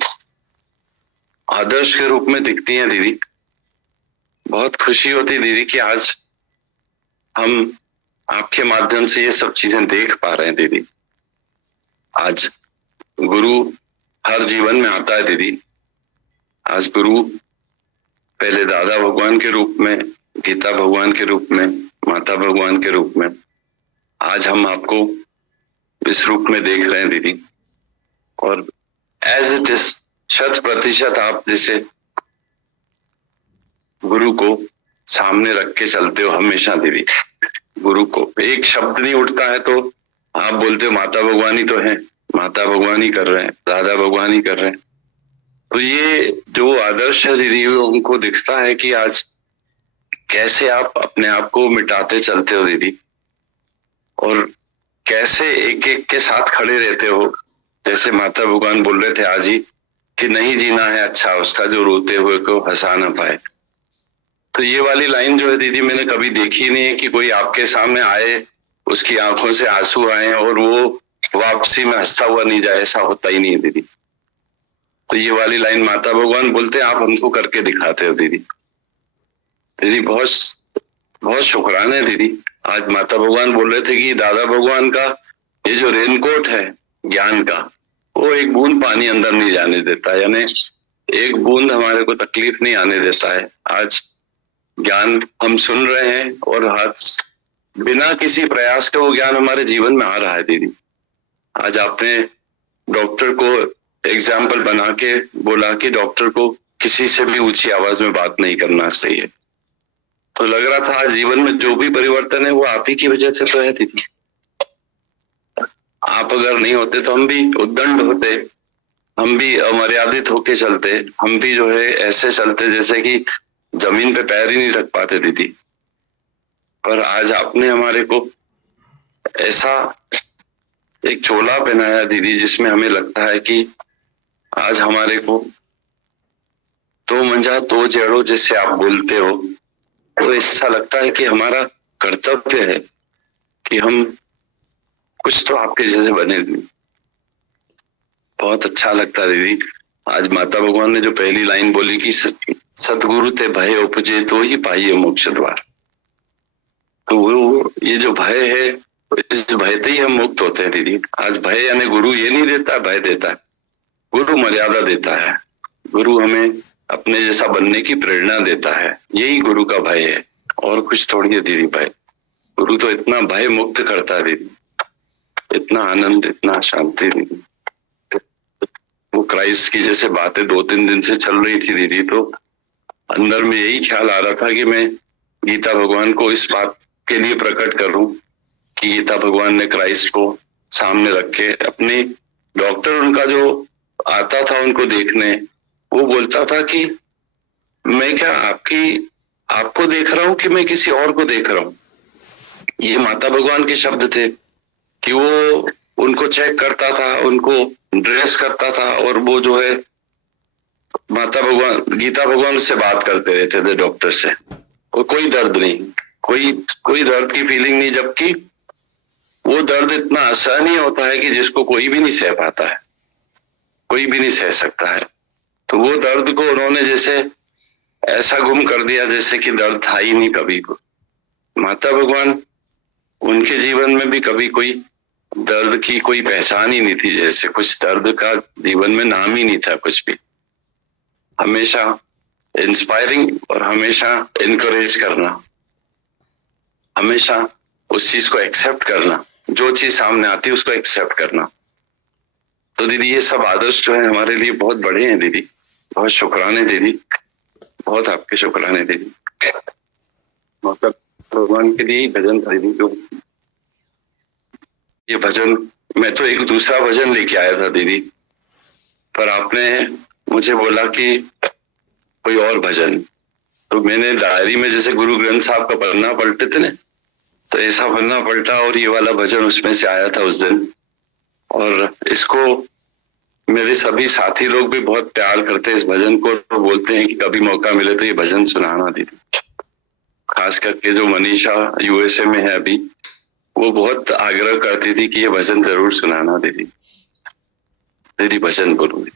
आदर्श के रूप में दिखती हैं दीदी। बहुत खुशी होती दीदी कि आज हम आपके माध्यम से ये सब चीजें देख पा रहे हैं दीदी। आज गुरु हर जीवन में आता है दीदी। आज गुरु पहले दादा भगवान के रूप में, गीता भगवान के रूप में, माता भगवान के रूप में, आज हम आपको इस रूप में देख रहे हैं दीदी। और एज इट इज 100% आप जैसे गुरु को सामने रख के चलते हो हमेशा दीदी। गुरु को एक शब्द नहीं उठता है तो आप बोलते हो माता भगवान ही तो है, माता भगवान ही कर रहे हैं, दादा भगवान ही कर रहे हैं। तो ये जो आदर्श है दीदी, उनको दिखता है कि आज कैसे आप अपने आप को मिटाते चलते हो दीदी, और कैसे एक एक के साथ खड़े रहते हो। जैसे माता भगवान बोल रहे थे आज ही कि नहीं जीना है अच्छा उसका जो रोते हुए को हंसा ना पाए। तो ये वाली लाइन जो है दीदी मैंने कभी देखी नहीं है कि कोई आपके सामने आए, उसकी आंखों से आंसू आए और वो वापसी में हंसता हुआ नहीं जाए, ऐसा होता ही नहीं है दीदी। तो ये वाली लाइन माता भगवान बोलते हैं, आप हमको करके दिखाते हो दीदी। दीदी बहुत बहुत शुक्राना है दीदी। आज माता भगवान बोल रहे थे कि दादा भगवान का ये जो रेनकोट है ज्ञान का, वो एक बूंद पानी अंदर नहीं जाने देता, यानी एक बूंद हमारे को तकलीफ नहीं आने देता है। आज ज्ञान हम सुन रहे हैं और हाथ बिना किसी प्रयास के वो ज्ञान हमारे जीवन में आ रहा है दीदी। आज आपने डॉक्टर को एग्जाम्पल बना के बोला कि डॉक्टर को किसी से भी ऊंची आवाज में बात नहीं करना चाहिए। तो लग रहा था आज जीवन में जो भी परिवर्तन है वो आप ही की वजह से तो है दीदी। आप अगर नहीं होते तो हम भी उद्दंड होते, हम भी अमर्यादित होके चलते, हम भी जो है ऐसे चलते जैसे कि जमीन पे पैर ही नहीं रख पाते दीदी। पर आज आपने हमारे को ऐसा एक चोला पहनाया दीदी जिसमें हमें लगता है कि आज हमारे को तो मंजा तो जेड़ो जिससे आप बोलते हो, तो ऐसा लगता है कि हमारा कर्तव्य है कि हम कुछ तो आपके जैसे बने दीदी। बहुत अच्छा लगता है दीदी। आज माता भगवान ने जो पहली लाइन बोली कि सतगुरु ते भय उपजे तो ही पाइए मोक्ष द्वार, तो वो ये जो भय है इस भय से ही हम मुक्त होते हैं दीदी। आज भय यानी गुरु ये नहीं देता, भय देता है। गुरु मर्यादा देता है, गुरु हमें अपने जैसा बनने की प्रेरणा देता है, यही गुरु का भय है और कुछ थोड़ी है दीदी भय। गुरु तो इतना भय मुक्त करता है दीदी, इतना आनंद, इतना शांति दीदी। वो क्राइस्ट की जैसे बातें 2-3 दिन से चल रही थी दीदी, तो अंदर में यही ख्याल आ रहा था कि मैं गीता भगवान को इस बात के लिए प्रकट करूं कि गीता भगवान ने क्राइस्ट को सामने रख के अपने डॉक्टर उनका जो आता था उनको देखने, वो बोलता था कि मैं क्या आपको देख रहा हूं कि मैं किसी और को देख रहा हूं। ये माता भगवान के शब्द थे कि वो उनको चेक करता था, उनको ड्रेस करता था और वो जो है माता भगवान गीता भगवान से बात करते रहते थे डॉक्टर से, और कोई दर्द नहीं, कोई दर्द की फीलिंग नहीं, जबकि वो दर्द इतना असहनीय होता है कि जिसको कोई भी नहीं सह पाता है, कोई भी नहीं सह सकता है। तो वो दर्द को उन्होंने जैसे ऐसा गुम कर दिया जैसे कि दर्द था ही नहीं कभी को। माता भगवान उनके जीवन में भी कभी कोई दर्द की कोई पहचान ही नहीं थी, जैसे कुछ दर्द का जीवन में नाम ही नहीं था कुछ भी। हमेशा इंस्पायरिंग और हमेशा इनकरेज करना, हमेशा उस चीज को एक्सेप्ट करना, जो चीज सामने आती है उसको एक्सेप्ट करना। तो दीदी ये सब आदर्श जो है हमारे लिए बहुत बड़े हैं दीदी। बहुत शुक्राने दीदी, बहुत आपके शुक्राने दीदी। मतलब भगवान के लिए भजन था दीदी। जो ये भजन, मैं तो एक दूसरा भजन लेके आया था दीदी, पर आपने मुझे बोला कि कोई और भजन, तो मैंने डायरी में जैसे गुरु ग्रंथ साहब का पन्ना पलटे थे ना, तो ऐसा पन्ना पलटा और ये वाला भजन उसमें से आया था उस दिन। और इसको मेरे सभी साथी लोग भी बहुत प्यार करते हैं इस भजन को, तो बोलते हैं कि कभी मौका मिले तो ये भजन सुनाना दीदी। खास करके जो मनीषा यूएसए में है अभी, वो बहुत आग्रह करती थी कि ये भजन जरूर सुनाना दीदी। दीदी भजन बोलूंगी।